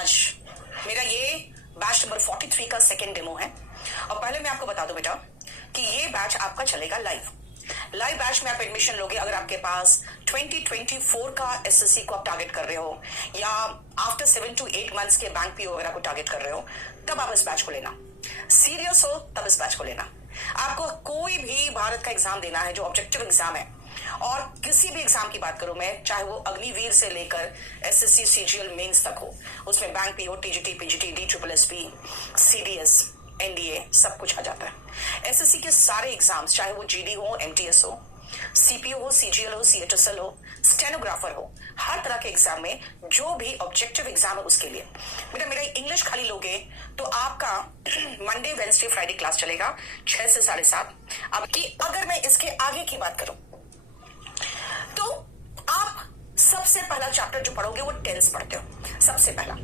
आज मेरा ये बैच नंबर 43 का सेकेंड डेमो है। और पहले मैं आपको बता दूं बेटा कि ये बैच आपका चलेगा लाइव बैच में आप एडमिशन लोगे अगर आपके पास 2024 का एसएससी को आप टारगेट कर रहे हो या आफ्टर 7 to 8 मंथ्स के बैंक पीओ वगैरह को टारगेट कर रहे हो, तब आप इस बैच को लेना। सीरियस हो तब इस बैच को लेना। आपको कोई भी भारत का एग्जाम देना है जो ऑब्जेक्टिव एग्जाम है, और किसी भी एग्जाम की बात करूं मैं, चाहे वो अग्निवीर से लेकर एसएससी सीजीएल मेंस तक हो, उसमें bank PO, TGT, PGT, DSSB, CDS, NDA सब कुछ आ जाता है। एसएससी के सारे एग्जाम्स, चाहे वो जीडी हो, एमटीएस हो, सीपीओ हो, सीजीएल हो, सीएचएसएल हो, स्टेनोग्राफर हो, हर तरह के एग्जाम में जो भी ऑब्जेक्टिव एग्जाम है उसके लिए बेटा मेरा इंग्लिश खाली लोगे तो आपका मंडे, वेडनेसडे, फ्राइडे क्लास चलेगा 6 से 7:30। अब कि अगर मैं इसके आगे की बात करूं तो आप सबसे पहला चैप्टर जो पढ़ोगे वो टेंस पढ़ते हो सबसे पहला,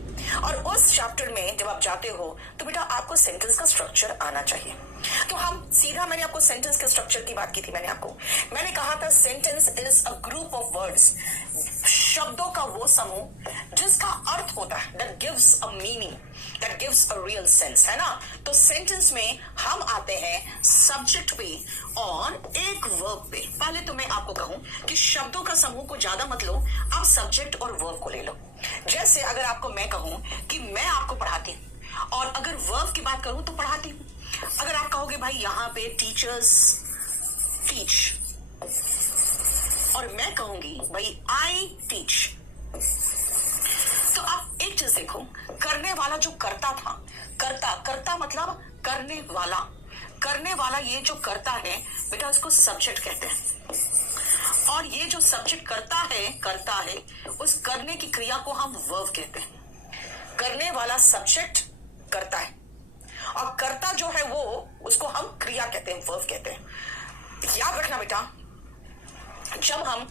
और उस चैप्टर में जब आप जाते हो तो बेटा आपको सेंटेंस का स्ट्रक्चर आना चाहिए। तो हम सीधा, मैंने आपको सेंटेंस के स्ट्रक्चर की बात की थी। मैंने कहा था sentence is a group of words, शब्दों का वो समूह जिसका अर्थ होता है, that gives a meaning, that gives a real sense, है ना। तो सेंटेंस में हम आते हैं सब्जेक्ट पे और एक वर्ब पे। पहले तो मैं आपको कहूं कि शब्दों का समूह को ज्यादा मत लो, आप सब्जेक्ट और वर्ब को ले लो। जैसे अगर आपको मैं कहूं कि मैं आपको पढ़ाती हूं, और अगर वर्ब की बात करूं तो पढ़ाती हूं। अगर आप कहोगे भाई यहां पे टीचर्स टीच, और मैं कहूंगी भाई आई टीच, तो आप एक चीज देखो, करने वाला जो करता था, करता मतलब करने वाला ये जो करता है बेटा उसको सब्जेक्ट कहते हैं, और ये जो सब्जेक्ट करता है उस करने की क्रिया को हम वर्ब कहते हैं। करने वाला सब्जेक्ट करता है और करता जो है वो उसको हम क्रिया कहते हैं, वर्ब कहते हैं। याद रखना बेटा, जब हम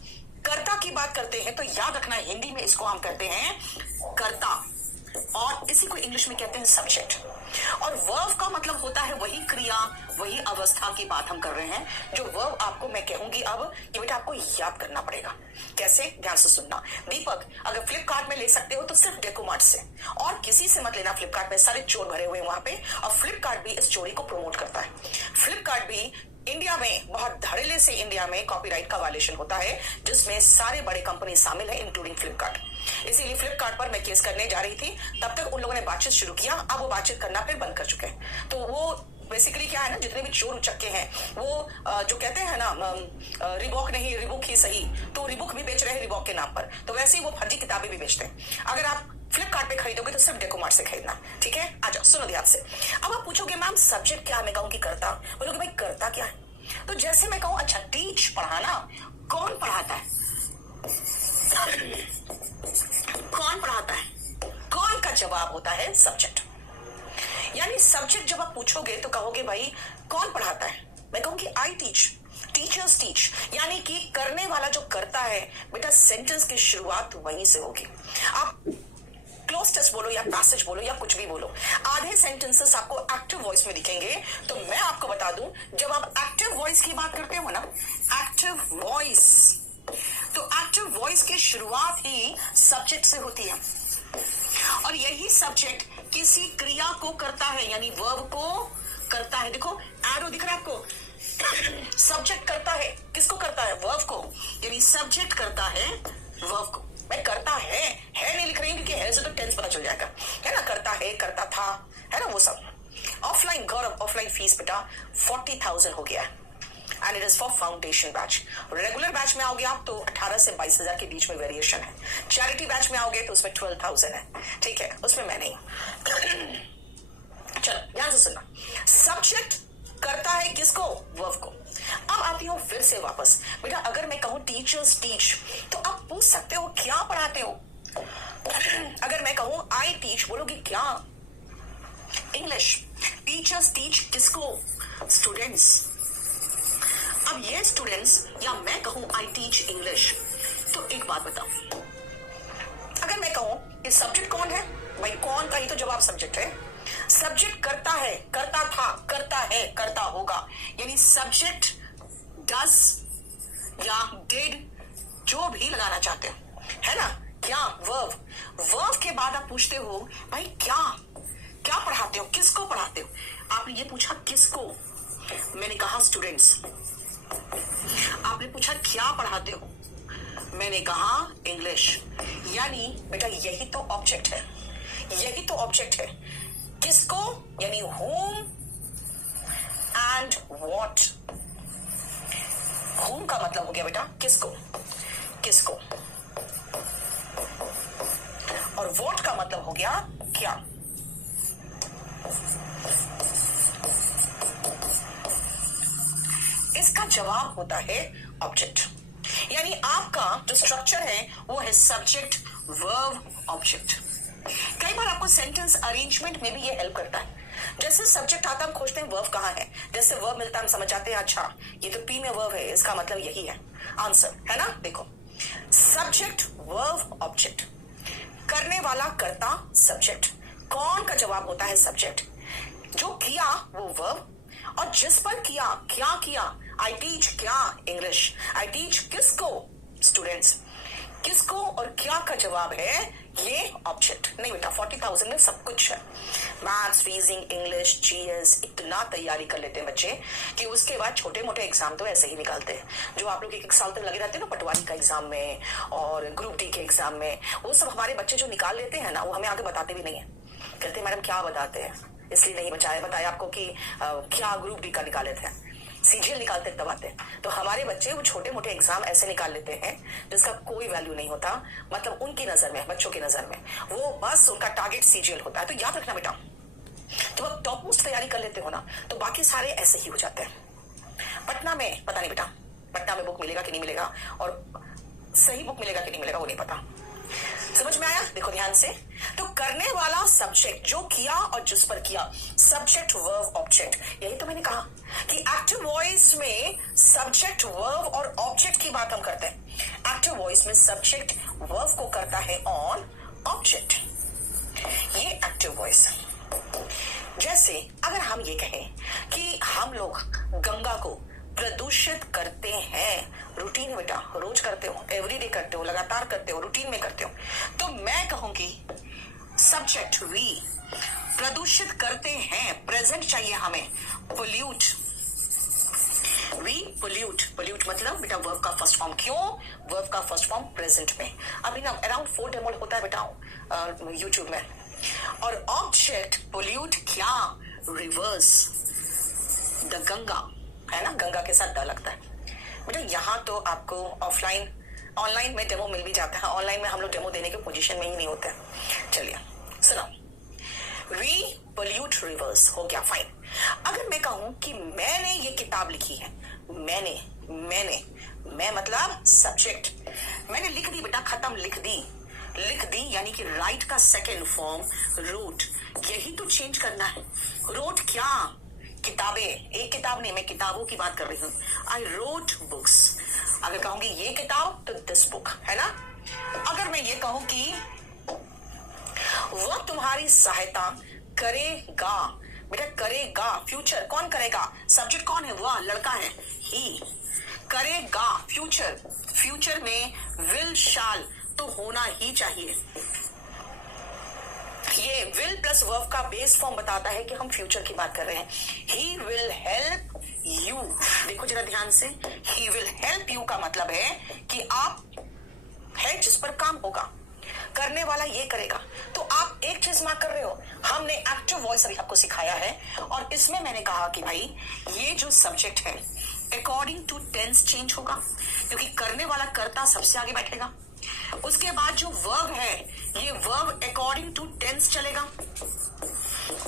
कर्ता की बात करते हैं तो याद रखना हिंदी में इसको हम कहते हैं कर्ता, और इसी को इंग्लिश में कहते हैं सब्जेक्ट। और वर्ब का मतलब होता है वही क्रिया, वही अवस्था की बात हम कर रहे हैं। जो वर्ब आपको मैं कहूंगी अब, ये बेटा आपको याद करना पड़ेगा। कैसे? ध्यान से सुनना। दीपक, अगर फ्लिपकार्ट में ले सकते हो तो सिर्फ डेकोमार्ट से, और किसी से मत लेना। फ्लिपकार्ट में सारे चोर भरे हुए हैं वहां पे, और फ्लिपकार्ट भी इस चोरी को प्रमोट करता है। फ्लिपकार्ट भी इंडिया में बहुत धड़ल्ले से इंडिया में कॉपीराइट का वायलेशन होता है, जिसमें सारे बड़े कंपनी शामिल है इंक्लूडिंग फ्लिपकार्ट। इसीलिए फ्लिपकार्ट पर मैं केस करने जा रही थी, तब तक उन लोगों ने बातचीत शुरू किया, अब वो बातचीत करना फिर बंद कर चुके हैं। तो वो बेसिकली क्या है ना, जितने भी चोर उचक्के हैं वो जो कहते हैं ना रिबॉक नहीं रिबुक ही सही, तो रिबुक भी बेच रहे हैं रिबॉक के नाम पर, तो वैसे ही वो फर्जी किताबें भी बेचते हैं। अगर आप फ्लिपकार्ट पे खरीदोगे तो सिर्फ डेकोमार्ट से खरीदना, ठीक है। आ जाओ, सुनो ध्यान से। अब आप पूछोगे मैम सब्जेक्ट क्या है, मैं कहूँ कि करता, बोलोगे भाई करता क्या है। तो जैसे मैं कहूं अच्छा टीच, पढ़ाना, कौन पढ़ाता है, कौन पढ़ाता है, कौन का जवाब होता है सब्जेक्ट। यानी सब्जेक्ट जब आप पूछोगे तो कहोगे भाई कौन पढ़ाता है, मैं कहूंगी आई टीच, टीचर्स टीच, यानी कि करने वाला जो करता है बेटा सेंटेंस की शुरुआत वहीं से होगी। आप क्लोज टेस्ट बोलो या पैसेज बोलो या कुछ भी बोलो, आधे सेंटेंसेस आपको एक्टिव वॉइस में दिखेंगे। तो मैं आपको बता दूं, जब आप एक्टिव वॉइस की बात करते हो ना, एक्टिव वॉइस, तो एक्टिव वॉइस की शुरुआत ही सब्जेक्ट से होती है, और यही सब्जेक्ट किसी क्रिया को करता है, यानी वर्ब को करता है। देखो एरो दिख रहा है आपको, सब्जेक्ट करता है, किसको करता है, वर्ब को, यानी सब्जेक्ट करता है वर्ब को। मैं करता है नहीं लिख रही हूं, क्योंकि है से तो टेंस पता चल जाएगा, है ना। करता है, करता था, है ना, वो सब। ऑफलाइन गौरव, ऑफलाइन फीस बेटा 40,000 हो गया है, and it is for foundation batch. Regular batch में आओगे आप तो 18 से 22,000 के बीच में वेरिएशन है। चैरिटी बैच में आओगे तो उसमें 12,000 है, ठीक है, उसमें मैं नहीं। चलो ध्यान से सुनना, सब्जेक्ट करता है किसको, वर्ब को। अब आती हूं फिर से वापस बेटा, अगर मैं कहूं टीचर्स टीच, तो आप पूछ सकते हो क्या पढ़ाते हो। अगर मैं कहूं आई टीच, बोलोगे क्या, इंग्लिश। टीचर्स टीच किसको, स्टूडेंट्स। अब ये स्टूडेंट्स, या मैं कहूं आई टीच इंग्लिश, तो एक बात बताओ, अगर मैं कहूं ये सब्जेक्ट कौन है, भाई कौन का ही तो जवाब सब्जेक्ट है। सब्जेक्ट करता है, करता था, करता है, करता होगा, यानी सब्जेक्ट डस या डिड, जो भी लगाना चाहते हो, है ना, क्या वर्ब, वर्ब के बाद आप पूछते हो भाई क्या, क्या पढ़ाते हो, किसको पढ़ाते हो। आपने ये पूछा किसको, मैंने कहा स्टूडेंट्स। आपने पूछा क्या पढ़ाते हो, मैंने कहा इंग्लिश। यानी बेटा यही तो ऑब्जेक्ट है, यही तो ऑब्जेक्ट है। किसको यानी whom एंड व्हाट। whom का मतलब हो गया बेटा किसको, किसको, और what का मतलब हो गया क्या। इसका जवाब होता है ऑब्जेक्ट। यानी आपका जो स्ट्रक्चर है वो है सब्जेक्ट वर्ब ऑब्जेक्ट। कई बार आपको सेंटेंस अरेंजमेंट में भी ये हेल्प करता है। जैसे सब्जेक्ट आता हम खोजते हैं वर्ब कहाँ है, जैसे वर्ब मिलता है हम समझ जाते हैं अच्छा ये तो पी में वर्ब है, इसका मतलब यही है आंसर, है ना। देखो सब्जेक्ट वर्ब ऑब्जेक्ट, करने वाला कर्ता सब्जेक्ट, कौन का जवाब होता है सब्जेक्ट, जो किया वो वर्ब, और जिस पर किया क्या किया, आई टीच क्या इंग्लिश, आई टीच किसको स्टूडेंट्स, किसको और क्या का जवाब है ये ऑब्जेक्ट। नहीं बेटा 40,000 में सब कुछ है, मैथ्स रीजनिंग इंग्लिश जीएस इतना तैयारी कर लेते हैं बच्चे कि उसके बाद छोटे मोटे एग्जाम तो ऐसे ही निकालते हैं। जो आप लोग एक साल तक लगे रहते हैं ना पटवारी का एग्जाम में और ग्रुप डी के एग्जाम में, वो सब हमारे बच्चे जो निकाल लेते हैं ना वो हमें आगे बताते भी नहीं है। कहते मैडम क्या बताते हैं, इसलिए नहीं बताया आपको कि क्या ग्रुप डी का निकाले थे, सीजीएल निकालते तब आते हैं। तो हमारे बच्चे वो छोटे मोटे एग्जाम ऐसे निकाल लेते हैं जिसका कोई वैल्यू नहीं होता, मतलब उनकी नजर में, बच्चों की नजर में वो बस उनका टारगेट सीजीएल होता है। तो याद रखना बेटा, जब आप टॉप मोस्ट तैयारी कर लेते हो ना तो बाकी सारे ऐसे ही हो जाते हैं। पटना में पता नहीं बेटा, पटना में बुक मिलेगा कि नहीं मिलेगा, और सही बुक मिलेगा कि नहीं मिलेगा वो नहीं पता। समझ में आया, देखो ध्यान से। तो करने वाला सब्जेक्ट, जो किया और जिस पर किया, सब्जेक्ट वर्ब ऑब्जेक्ट। यही तो मैंने कहा कि एक्टिव वॉइस में सब्जेक्ट वर्ब और ऑब्जेक्ट की बात हम करते हैं। एक्टिव वॉइस में सब्जेक्ट वर्ब को करता है ऑन ऑब्जेक्ट, ये एक्टिव वॉइस। जैसे अगर हम ये कहें कि हम लोग गंगा को प्रदूषित करते हैं, रूटीन है बेटा, रोज करते हो, एवरीडे करते हो, लगातार करते हो, रूटीन में करते हो, तो मैं कहूंगी सब्जेक्ट वी प्रदूषित करते हैं, प्रेजेंट चाहिए हमें, पोल्यूट, वी पोल्यूट। पोल्यूट मतलब बेटा वर्ब का फर्स्ट फॉर्म, क्यों वर्ब का फर्स्ट फॉर्म प्रेजेंट में। अभी ना अराउंड 4 डेमो होता है बेटा यूट्यूब में। और ऑब्जेक्ट पोल्यूट क्या, रिवर्स द गंगा, है ना, गंगा के साथ ड लगता है बेटा। यहाँ तो आपको ऑफलाइन, ऑनलाइन में डेमो मिल भी जाता है, ऑनलाइन में हम लोग डेमो देने के पोजीशन में ही नहीं होते हैं। चलिए सुनो, वी पोल्यूट रिवर्स हो गया, फाइन। अगर मैं कहूं कि मैंने ये किताब लिखी है, मैंने मैं मतलब सब्जेक्ट, मैंने लिख दी बेटा, खत्म, लिख दी यानी कि राइट का सेकेंड फॉर्म रोट, यही तो चेंज करना है। रोट क्या, किताबें, एक किताब नहीं, मैं किताबों की बात कर रही हूं। I wrote books. अगर कहूंगी ये किताब तो दिस बुक, है ना। अगर मैं ये कहूं कि वह तुम्हारी सहायता करेगा, बेटा करेगा फ्यूचर, कौन करेगा, सब्जेक्ट कौन है, वह लड़का है, ही करेगा, फ्यूचर, फ्यूचर में विल शाल तो होना ही चाहिए। ये विल प्लस वर्ब का बेस फॉर्म बताता है कि हम फ्यूचर की बात कर रहे हैं। ही विल हेल्प यू, देखो जरा ध्यान से, ही विल हेल्प यू का मतलब है कि आप है जिस पर काम होगा, करने वाला ये करेगा। तो आप एक चीज मार्क कर रहे हो, हमने एक्टिव वॉइस अभी आपको सिखाया है, और इसमें मैंने कहा कि भाई ये जो सब्जेक्ट है अकॉर्डिंग टू टेंस चेंज होगा, क्योंकि करने वाला कर्ता सबसे आगे बैठेगा। उसके बाद जो वर्ब है ये वर्ब अकॉर्डिंग टू टेंस चलेगा,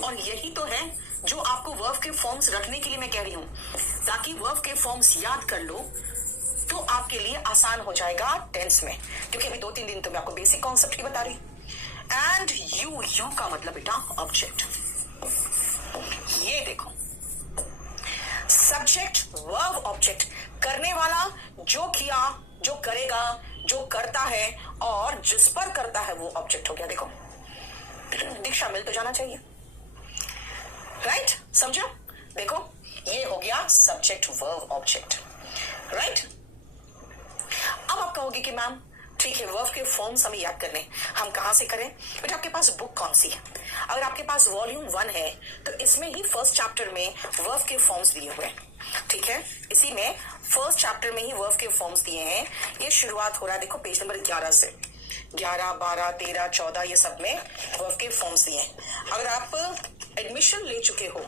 और यही तो है जो आपको वर्ब के फॉर्म्स रखने के लिए मैं कह रही हूं, ताकि वर्ब के फॉर्म्स याद कर लो तो आपके लिए आसान हो जाएगा टेंस में, क्योंकि अभी 2-3 दिन तो मैं आपको बेसिक कॉन्सेप्ट ही बता रही। एंड यू का मतलब बेटा ऑब्जेक्ट। ये देखो सब्जेक्ट वर्ब ऑब्जेक्ट, करने वाला, जो किया, जो करेगा, जो करता है और जिस पर करता है वो ऑब्जेक्ट हो गया। देखो दीक्षा मिल तो जाना चाहिए, राइट, समझो। देखो ये हो गया सब्जेक्ट वर्ब ऑब्जेक्ट, राइट। अब आप कहोगे कि मैम ठीक है, वर्ब के फॉर्म्स हमें याद करने, हम कहां से करें बेटा? आपके पास बुक कौन सी है? अगर आपके पास वॉल्यूम 1 है तो इसमें ही फर्स्ट चैप्टर में वर्ब के फॉर्म्स दिए हुए हैं। ठीक है, इसी में फर्स्ट चैप्टर में ही वर्ब के फॉर्म्स दिए हैं। ये शुरुआत हो रहा है, देखो पेज नंबर 11 से, 11, 12, 13, 14 ये सब में वर्ब के फॉर्म्स दिए हैं। अगर आप एडमिशन ले चुके हो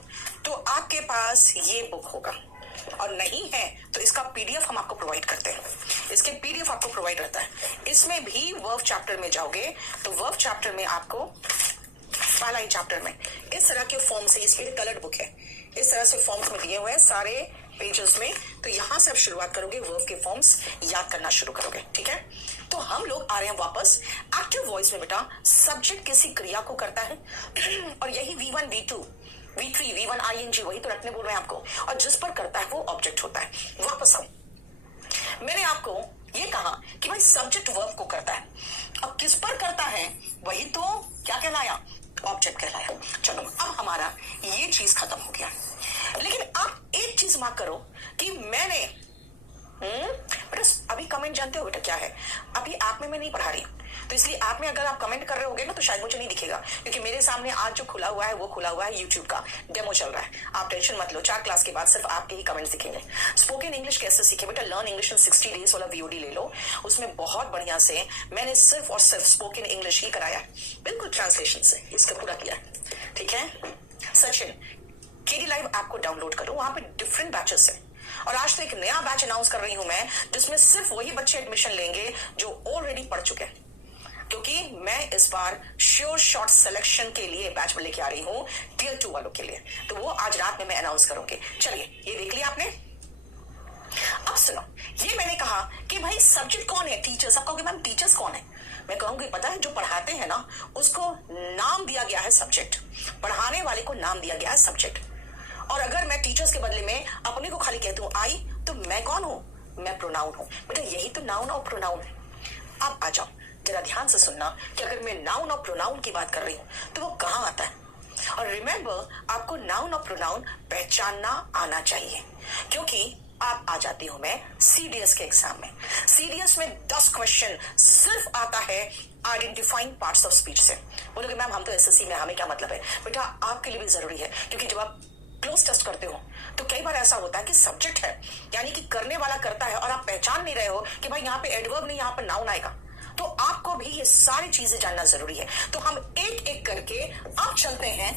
तो आपके पास ये बुक होगा, और नहीं है तो इसका पीडीएफ हम आपको प्रोवाइड करते हैं। इसके पीडीएफ आपको प्रोवाइड रहता है। इसमें भी वर्ब चैप्टर में जाओगे तो वर्ब चैप्टर में आपको पहला ही चैप्टर में इस तरह के फॉर्म से, इसके कलर्ड बुक है, इस तरह से फॉर्म्स में दिए हुए हैं सारे पेजेस में। तो यहां से आप शुरुआत करोगे, वर्ब के फॉर्म्स याद करना शुरू करोगे। ठीक है, तो हम लोग आ रहे हैं वापस एक्टिव वॉइस में। बेटा सब्जेक्ट किसी क्रिया को करता है और यही V1, V2, V3, V1 ING वही तो रखने बोल रहे हैं आपको, और जिस पर करता है वो ऑब्जेक्ट होता है। वापस आओ, मैंने आपको ये कहा कि भाई सब्जेक्ट वर्ब को करता है, अब किस पर करता है वही तो क्या कहलाया? ऑब्जेक्ट कहलाया। चलो अब हमारा ये चीज खत्म हो गया। लेकिन आप एक चीज मार्क करो कि मैंने बेटा अभी कमेंट जानते हो बेटा क्या है? अभी ऐप में मैं नहीं पढ़ा रही, तो इसलिए ऐप में अगर आप कमेंट कर रहे होगे ना तो शायद मुझे नहीं दिखेगा, क्योंकि मेरे सामने आज जो खुला हुआ है वो खुला हुआ है यूट्यूब का डेमो चल रहा है। आप टेंशन मत लो, 4 क्लास के बाद सिर्फ आपके ही कमेंट्स दिखेंगे। स्पोकन इंग्लिश कैसे सीखे बेटा? लर्न इंग्लिश इन 60 डेज वाला VOD ले लो, उसमें बहुत बढ़िया से मैंने सिर्फ और सिर्फ स्पोकन इंग्लिश ही कराया, बिल्कुल ट्रांसलेशन से इसका पूरा किया है। ठीक है, सचिन KD लाइव ऐप को डाउनलोड करो, वहां पे डिफरेंट बैचेस है, और आज तो एक नया बैच अनाउंस कर रही हूं मैं, जिसमें सिर्फ वही बच्चे एडमिशन लेंगे जो ऑलरेडी पढ़ चुके हैं, क्योंकि मैं इस बार श्योर शॉट सिलेक्शन के लिए बैच में लेके आ रही हूं Tier 2 वालों के लिए, तो वो आज रात में मैं अनाउंस करूंगी। चलिए ये देख लिया आपने। अब सुनो, ये मैंने कहा कि भाई सब्जेक्ट कौन है? टीचर्स। आप कहोगे मैम टीचर्स कौन है? मैं कहूंगी पता है, जो पढ़ाते हैं ना उसको नाम दिया गया है सब्जेक्ट, पढ़ाने वाले को नाम दिया गया है सब्जेक्ट। और अगर मैं टीचर्स के बदले में अपने को खाली कहती हूँ आई, तो मैं कौन हूं? मैं प्रोनाउन हूं। बेटा यही तो नाउन और प्रोनाउन है। अब आ जाओ जरा ध्यान से सुनना कि अगर मैं नाउन और प्रोनाउन की बात कर रही हूं तो वो कहां आता है। और रिमेंबर, आपको नाउन और प्रोनाउन पहचानना आना चाहिए, क्योंकि आप आ जाती हूं मैं CDS के एग्जाम में। CDS में 10 क्वेश्चन सिर्फ आता है आइडेंटिफाइंग पार्ट्स ऑफ स्पीच से। बोलोगे मैम हम तो SSC में, हमें क्या मतलब है? बेटा आपके लिए भी जरूरी है, क्योंकि जब आप क्लोज टेस्ट करते हो तो कई बार ऐसा होता है कि सब्जेक्ट है, यानी कि करने वाला करता है, और आप पहचान नहीं रहे हो कि भाई यहाँ पे एडवर्ब नहीं, यहाँ पर नाउन आएगा। तो आपको भी ये सारी चीजें जानना जरूरी है। तो हम एक एक करके अब चलते हैं,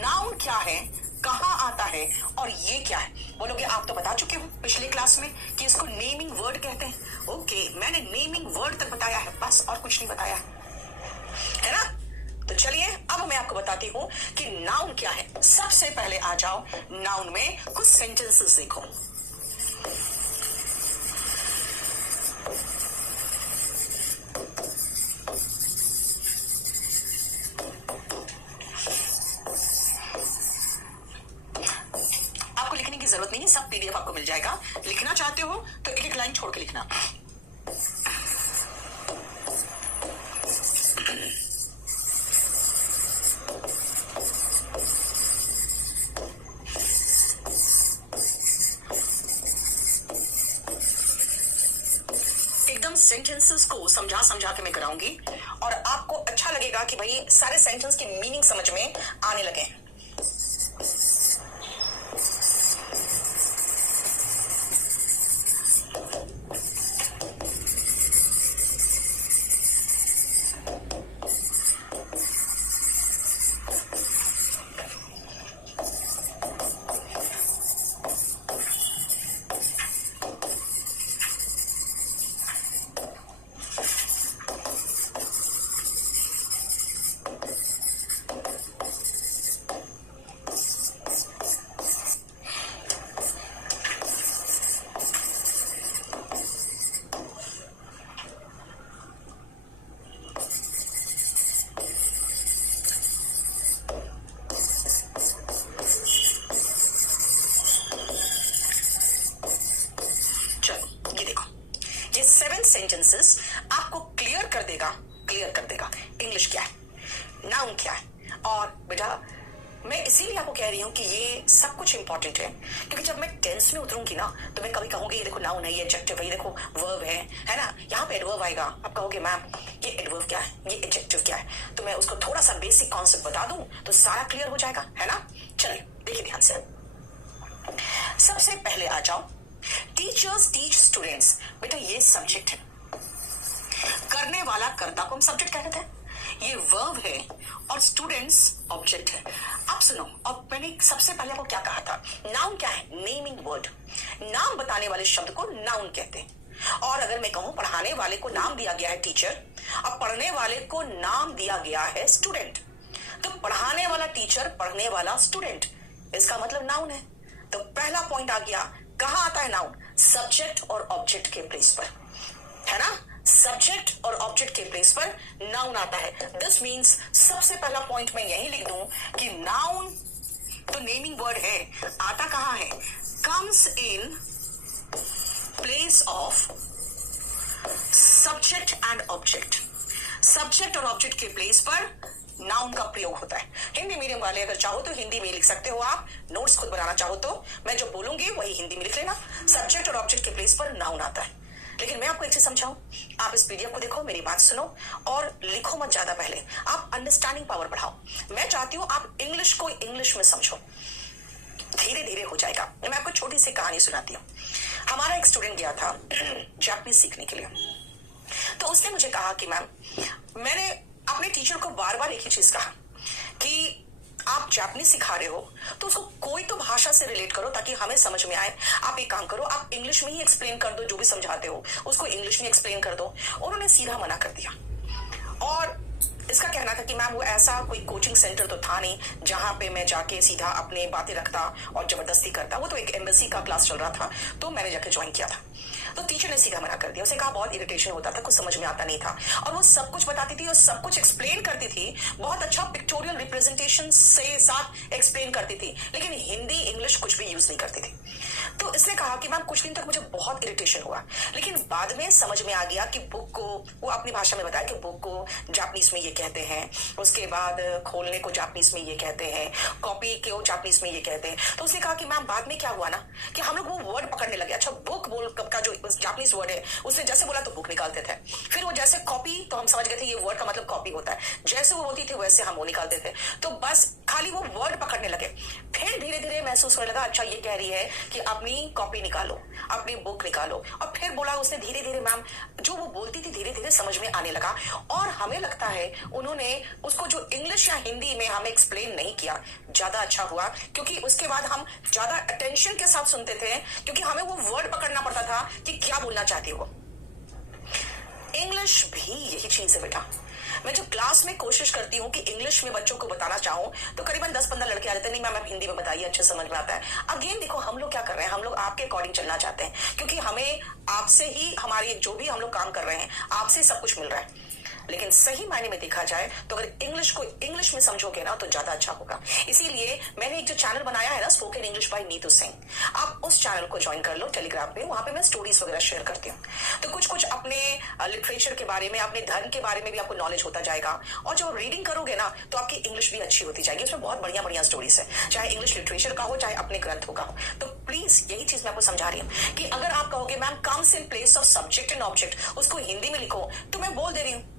नाउन क्या है, कहां आता है और ये क्या है। बोलोगे आप तो बता चुके हो पिछले क्लास में कि इसको नेमिंग वर्ड कहते हैं। ओके, मैंने नेमिंग वर्ड तक बताया है, बस और कुछ नहीं बताया है ना। तो चलिए अब मैं आपको बताती हूं कि नाउन क्या है। सबसे पहले आ जाओ, नाउन में कुछ सेंटेंसेस देखो। आपको लिखने की जरूरत नहीं है, सब PDF आपको मिल जाएगा। लिखना चाहते हो तो एक एक लाइन छोड़ के लिखना। सेंटेंसेस को समझा समझा के मैं कराऊंगी, और आपको अच्छा लगेगा कि भाई सारे सेंटेंस की मीनिंग समझ में आने लगे। सेंटेंसेस आपको क्लियर कर देगा इंग्लिश क्या है, नाउन क्या है। और बेटा मैं इसीलिए आपको कह रही हूं कि ये सब कुछ इंपॉर्टेंट है, क्योंकि जब मैं टेंस में उतरूंगी ना तो मैं कभी कहूंगी ये देखो नाउन है, ये एडजेक्टिव है, ये देखो वर्ब है ना, यहाँ पे एडवर्ब आएगा, आप कहोगे मैम ये एडवर्ब क्या है, ये एडजेक्टिव क्या है, तो मैं उसको थोड़ा सा बेसिक कॉन्सेप्ट बता दूं तो सारा क्लियर हो जाएगा, है ना। चलिए देखिए ध्यान से, सबसे पहले आ जाओ, टीचर्स टीच स्टूडेंट्स। बेटा ये सब्जेक्ट है, करने वाला कर्ता को हम सब्जेक्ट कहते हैं, ये वर्ब है और स्टूडेंट्स ऑब्जेक्ट है। अब सुनो, और मैंने सबसे पहले आपको क्या कहा था, नाउन क्या है, नेमिंग वर्ड, नाम बताने वाले शब्द को नाउन कहते हैं। और अगर मैं कहूं पढ़ाने वाले को नाम दिया गया है टीचर और पढ़ने वाले को नाम दिया गया है स्टूडेंट, तो पढ़ाने वाला टीचर, पढ़ने वाला स्टूडेंट, इसका मतलब नाउन है। तो पहला पॉइंट आ गया, कहां आता है नाउन, सब्जेक्ट और ऑब्जेक्ट के प्लेस पर, है ना, सब्जेक्ट और ऑब्जेक्ट के प्लेस पर नाउन आता है। दिस मीन्स सबसे पहला पॉइंट मैं यही लिख दूं कि नाउन तो नेमिंग वर्ड है, आता कहां है, comes in place of subject and object. Subject और ऑब्जेक्ट के प्लेस पर नाउन का प्रयोग होता है। हिंदी मीडियम वाले अगर चाहो तो हिंदी में लिख सकते हो, आप नोट्स खुद बनाना चाहो तो मैं जो बोलूंगी वही हिंदी में लिख लेना, सब्जेक्ट और ऑब्जेक्ट के प्लेस पर नाउन आता है। लेकिन मैं आपको एक चीज समझाऊं, आप इस पीडीएफ को देखो, मेरी बात सुनो और लिखो मत ज्यादा, पहले आप अंडरस्टैंडिंग पावर बढ़ाओ। मैं चाहती हूं आप इंग्लिश को इंग्लिश में समझो, धीरे धीरे हो जाएगा। मैं आपको छोटी सी कहानी सुनाती हूँ। हमारा एक स्टूडेंट गया था जापानीज सीखने के लिए, तो उसने मुझे कहा कि मैम, मैंने अपने टीचर को बार बार एक ही चीज कहा कि आप जापानीज सिखा रहे हो तो उसको कोई तो भाषा से रिलेट करो ताकि हमें समझ में आए। आप एक काम करो, आप इंग्लिश में ही एक्सप्लेन कर दो, जो भी समझाते हो उसको इंग्लिश में एक्सप्लेन कर दो। उन्होंने सीधा मना कर दिया, और इसका कहना था कि मैम वो ऐसा कोई कोचिंग सेंटर तो था नहीं जहां पे मैं जाके सीधा अपने बातें रखता और जबरदस्ती करता, वो तो एक एम्बेसी का क्लास चल रहा था, तो मैंने जाके ज्वाइन किया था। तो टीचर ने सीधा मना कर दिया, उसे कहा बहुत इरिटेशन होता था, कुछ समझ में आता नहीं था, और वो सब कुछ बताती थी और सब कुछ एक्सप्लेन करती थी, बहुत अच्छा पिक्टोरियल रिप्रेजेंटेशन से साथ एक्सप्लेन करती थी, लेकिन हिंदी इंग्लिश कुछ भी यूज नहीं करती थी। तो इसने कहा कि मैम कुछ दिन तक मुझे बहुत इरिटेशन हुआ, लेकिन बाद में समझ में आ गया कि बुक को, वो अपनी भाषा में बताया कि बुक को जापानीज में ये कहते हैं, उसके बाद खोलने को जापानीज में ये कहते हैं, कॉपी को जापानीज में ये कहते हैं। तो उसने कहा कि मैम बाद में क्या हुआ ना कि हम लोग वो वर्ड पकड़ने लगे, अच्छा बुक बोल का जो जापानीज वर्ड है उसने जैसे बोला तो बुक निकालते थे, फिर वो जैसे कॉपी तो हम समझ गए थे ये वर्ड का मतलब कॉपी होता है, जैसे वो बोलती थी वैसे हम वो निकालते थे, तो बस खाली वो वर्ड पकड़ने लगे। फिर धीरे धीरे महसूस होने लगा, अच्छा ये कह रही है कि अपनी कॉपी निकालो, अपनी बुक निकालो, और फिर बोला उसने धीरे धीरे मैम जो वो बोलती थी धीरे धीरे समझ में आने लगा। और हमें लगता है उन्होंने उसको जो इंग्लिश या हिंदी में हमें एक्सप्लेन नहीं किया, ज्यादा अच्छा हुआ, क्योंकि उसके बाद हम ज्यादा अटेंशन के साथ सुनते थे, क्योंकि हमें वो वर्ड पकड़ना पड़ता था कि क्या बोलना चाहती हो। इंग्लिश भी यही चीज है बेटा। मैं जब क्लास में कोशिश करती हूँ कि इंग्लिश में बच्चों को बताना चाहूँ तो करीबन 10-15 लड़के आ जाते हैं, नहीं मैम आप हिंदी में बताइए, अच्छे समझ में आता है। अगेन देखो हम लोग क्या कर रहे हैं, हम लोग आपके अकॉर्डिंग चलना चाहते हैं, क्योंकि हमें आपसे ही हमारी जो भी हम लोग काम कर रहे हैं आपसे सब कुछ मिल रहा है। लेकिन सही मायने में देखा जाए तो अगर इंग्लिश को इंग्लिश में समझोगे ना तो ज्यादा अच्छा होगा। इसीलिए मैंने एक जो चैनल बनाया है ना, spoken English by Neetu Singh, आप उस चैनल को ज्वाइन कर लो टेलीग्राम पे, वहां पे मैं स्टोरीज वगैरह शेयर करती हूँ। तो कुछ कुछ अपने लिटरेचर के बारे में, अपने धर्म के बारे में भी आपको नॉलेज होता जाएगा, और जब रीडिंग करोगे ना तो आपकी इंग्लिश भी अच्छी होती जाएगी। उसमें बहुत बढ़िया बढ़िया स्टोरीज है, चाहे इंग्लिश लिटरेचर का हो चाहे अपने ग्रंथों का हो। तो प्लीज यही चीज मैं आपको समझा रही हूँ कि अगर आप कहोगे ma'am comes in place of subject and object, उसको हिंदी में लिखो, तो मैं बोल दे रही हूँ।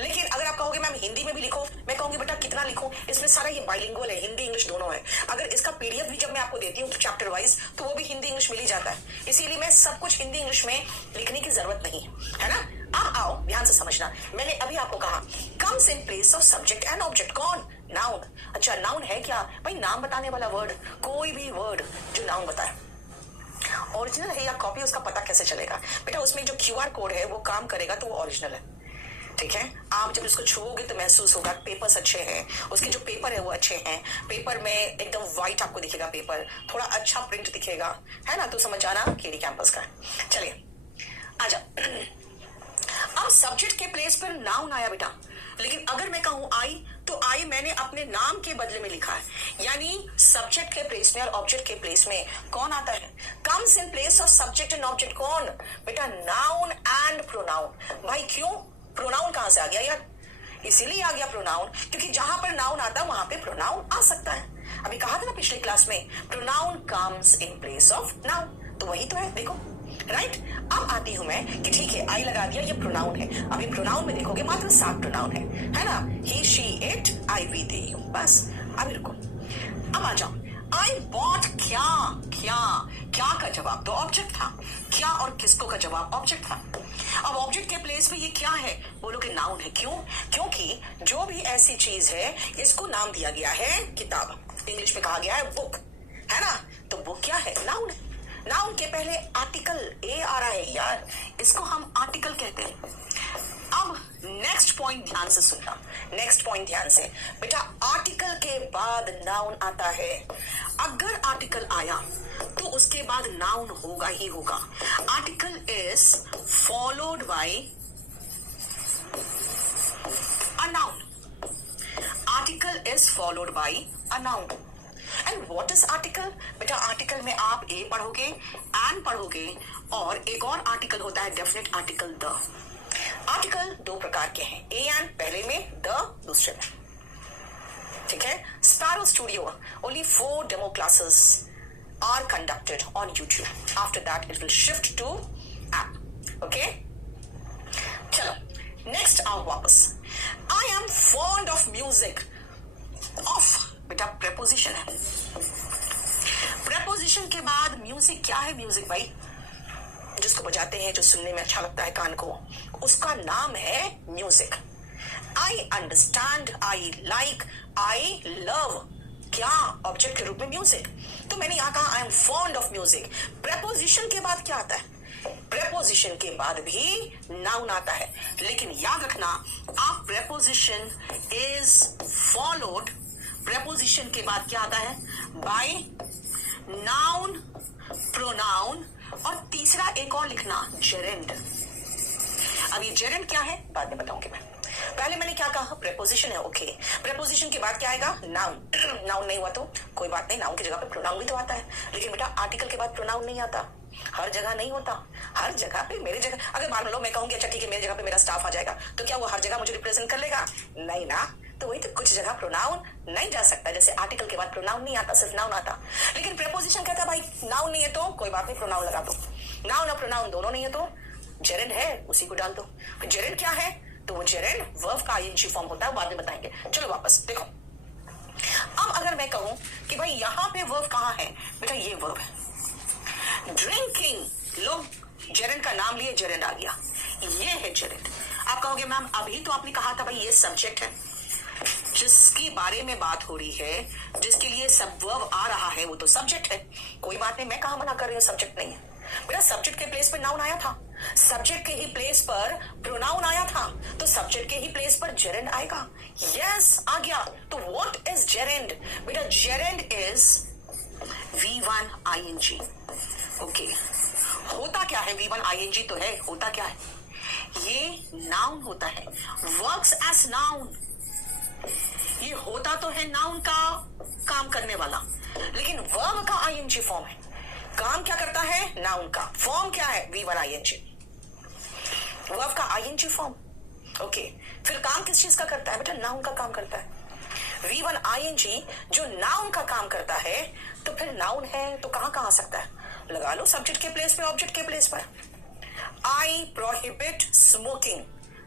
लेकिन अगर आप कहोगे मैम हिंदी में भी लिखो, मैं कहूंगी बेटा कितना लिखूं, इसमें सारा ये बाइलिंगुअल है, हिंदी इंग्लिश दोनों है। अगर इसका पीडीएफ भी जब मैं आपको देती हूँ चैप्टर वाइज तो वो भी हिंदी इंग्लिश मिल ही जाता है, इसीलिए मैं सब कुछ हिंदी इंग्लिश में लिखने की जरूरत नहीं है ना। अब आओ ध्यान से समझना, मैंने अभी आपको कहा comes in place of subject and object, कौन, नाउन। अच्छा नाउन है क्या भाई, नाम बताने वाला वर्ड, कोई भी वर्ड जो नाउन बताए, ओरिजिनल है या कॉपी उसका पता कैसे चलेगा बेटा, उसमें जो क्यूआर कोड है वो काम करेगा तो वो ओरिजिनल है, ठीक है। आप जब उसको छुओगे तो महसूस होगा पेपर्स अच्छे हैं, उसके जो पेपर है वो अच्छे हैं, पेपर में एकदम व्हाइट आपको दिखेगा, पेपर थोड़ा अच्छा प्रिंट दिखेगा, है ना, तो समझ जाना केडी कैंपस का। चलिए आजा। अब सब्जेक्ट के प्लेस पर नाउन आया बेटा, लेकिन अगर मैं कहूं आई, तो आई मैंने अपने नाम के बदले में लिखा है, यानी सब्जेक्ट के प्लेस में और ऑब्जेक्ट के प्लेस में कौन आता है, comes in place of subject and object, कौन बेटा, नाउन एंड प्रोनाउन। भाई क्यों प्रोनाउन कहां से आ गया यार, इसीलिए आ गया प्रोनाउन क्योंकि जहां पर नाउन आता वहां पे प्रोनाउन आ सकता है। अभी कहा था ना पिछले क्लास में, pronoun comes in place of noun, तो वही तो है, देखो राइट। अब आती हूं मैं कि ठीक है, आई लगा दिया, ये प्रोनाउन है। अभी प्रोनाउन में देखोगे मात्र 7 प्रोनाउन है ना, he she it I we they you, बस। अभी रुको, अब आ जाओ, आई बॉट क्या, क्या क्या का जवाब तो ऑब्जेक्ट था, क्या और किसको का जवाब ऑब्जेक्ट था। अब ऑब्जेक्ट के प्लेस पे ये क्या है, बोलोगे नाउन है। क्यों? क्योंकि जो भी ऐसी चीज है इसको नाम दिया गया है किताब, इंग्लिश में कहा गया है बुक, है ना, तो बुक क्या है, नाउन है। नाउन के पहले आर्टिकल ए आ रहा है यार, इसको हम आर्टिकल कहते हैं। अब नेक्स्ट पॉइंट ध्यान से सुनना, नेक्स्ट पॉइंट ध्यान से बेटा, आर्टिकल के बाद नाउन आता है। अगर आर्टिकल आया तो उसके बाद नाउन होगा ही होगा। Article is followed by a noun, article is followed by a noun. And what is article? बेटा आर्टिकल में आप ए पढ़ोगे, एन पढ़ोगे, और एक और आर्टिकल होता है डेफिनेट आर्टिकल द। आर्टिकल 2 प्रकार के हैं, ए एन पहले में, द दूसरे में, ठीक है। Sparrow studio, only 4 demo classes are conducted on YouTube. After that it will shift to app. Okay? चलो next आओ वापस। I am fond of music. Of बेटा preposition है। preposition के बाद म्यूजिक क्या है? म्यूजिक भाई जिसको बजाते हैं, जो सुनने में अच्छा लगता है कान को, उसका नाम है music. I understand, I like, I love, क्या ऑब्जेक्ट के रूप में म्यूजिक। तो मैंने यहां कहा I am fond of music. Preposition के बाद क्या आता है? प्रेपोजिशन के बाद भी नाउन आता है, लेकिन याद रखना आप प्रेपोजिशन इज फॉलोड, प्रेपोजिशन के बाद क्या आता है? बाय नाउन, प्रोनाउन, और तीसरा एक और लिखना जेरेंड। अब ये जेरेंड क्या है बाद में बताऊंगी मैं, पहले मैंने क्या कहा? प्रेपोजिशन है, ओके। प्रेपोजिशन के बाद क्या आएगा? नाउन। नाउन नहीं हुआ तो कोई बात नहीं, नाउन की जगह पे प्रोनाउन भी तो आता है, लेकिन बेटा आर्टिकल के बाद प्रोनाउन नहीं आता, हर जगह नहीं होता। हर जगह पे मेरी जगह, अगर मान लो मैं कहूंगी अच्छा ठीक है मेरी जगह पे मेरा स्टाफ आ जाएगा, तो क्या वो हर जगह मुझे रिप्रेजेंट कर लेगा? नहीं ना, तो वही तो, कुछ जगह प्रोनाउन नहीं जा सकता, जैसे आर्टिकल के बाद प्रोनाउन नहीं आता, सिर्फ नाउन आता। लेकिन प्रेपोजिशन कहता है भाई नाउन नहीं है तो कोई बात नहीं, प्रोनाउन लगा दो। नाउन और प्रोनाउन दोनों नहीं है तो जेरेंड है, उसी को डाल दो। जेरेंड क्या है? तो वो जेरेंड वर्ब का आईएनजी फॉर्म होता है, बाद में बताएंगे। चलो वापस देखो, अब अगर मैं कहूं कि भाई यहां पे वर्ब कहां है, बेटा ये वर्ब है। ड्रिंकिंग, लो जेरेंड का नाम लिए, जेरेंड आ गया, ये है जेरेंड। आप कहोगे मैम अभी तो आपने कहा था भाई ये सब्जेक्ट है, जिसके बारे में बात हो रही है, जिसके लिए सब वर्ब आ रहा है वो तो सब्जेक्ट है। कोई बात नहीं, मैं कहां मना कर रही हूं सब्जेक्ट नहीं है। बेटा सब्जेक्ट के प्लेस पर नाउन आया था, सब्जेक्ट के ही प्लेस पर प्रोनाउन आया था, तो सब्जेक्ट के ही प्लेस पर जेरेंड आएगा। यस आ गया। तो व्हाट इज जेरेंड? बेटा gerund is V1 ING। Okay, होता क्या है? V1 ING तो है, होता क्या है? ये नाउन होता है, वर्क्स एज नाउन। ये होता तो है नाउन का काम करने वाला, लेकिन वर्ब का ING फॉर्म है। काम क्या करता है? नाउन का। फॉर्म क्या है? V1 ING, वर्ब का ING फॉर्म। ओके, फिर काम किस चीज का करता है? बेटा नाउन का काम करता है। V1 ING जो नाउन का काम करता है, तो फिर नाउन है तो कहां कहां आ सकता है? लगा लो सब्जेक्ट के प्लेस पे, ऑब्जेक्ट के प्लेस पर। I prohibit smoking,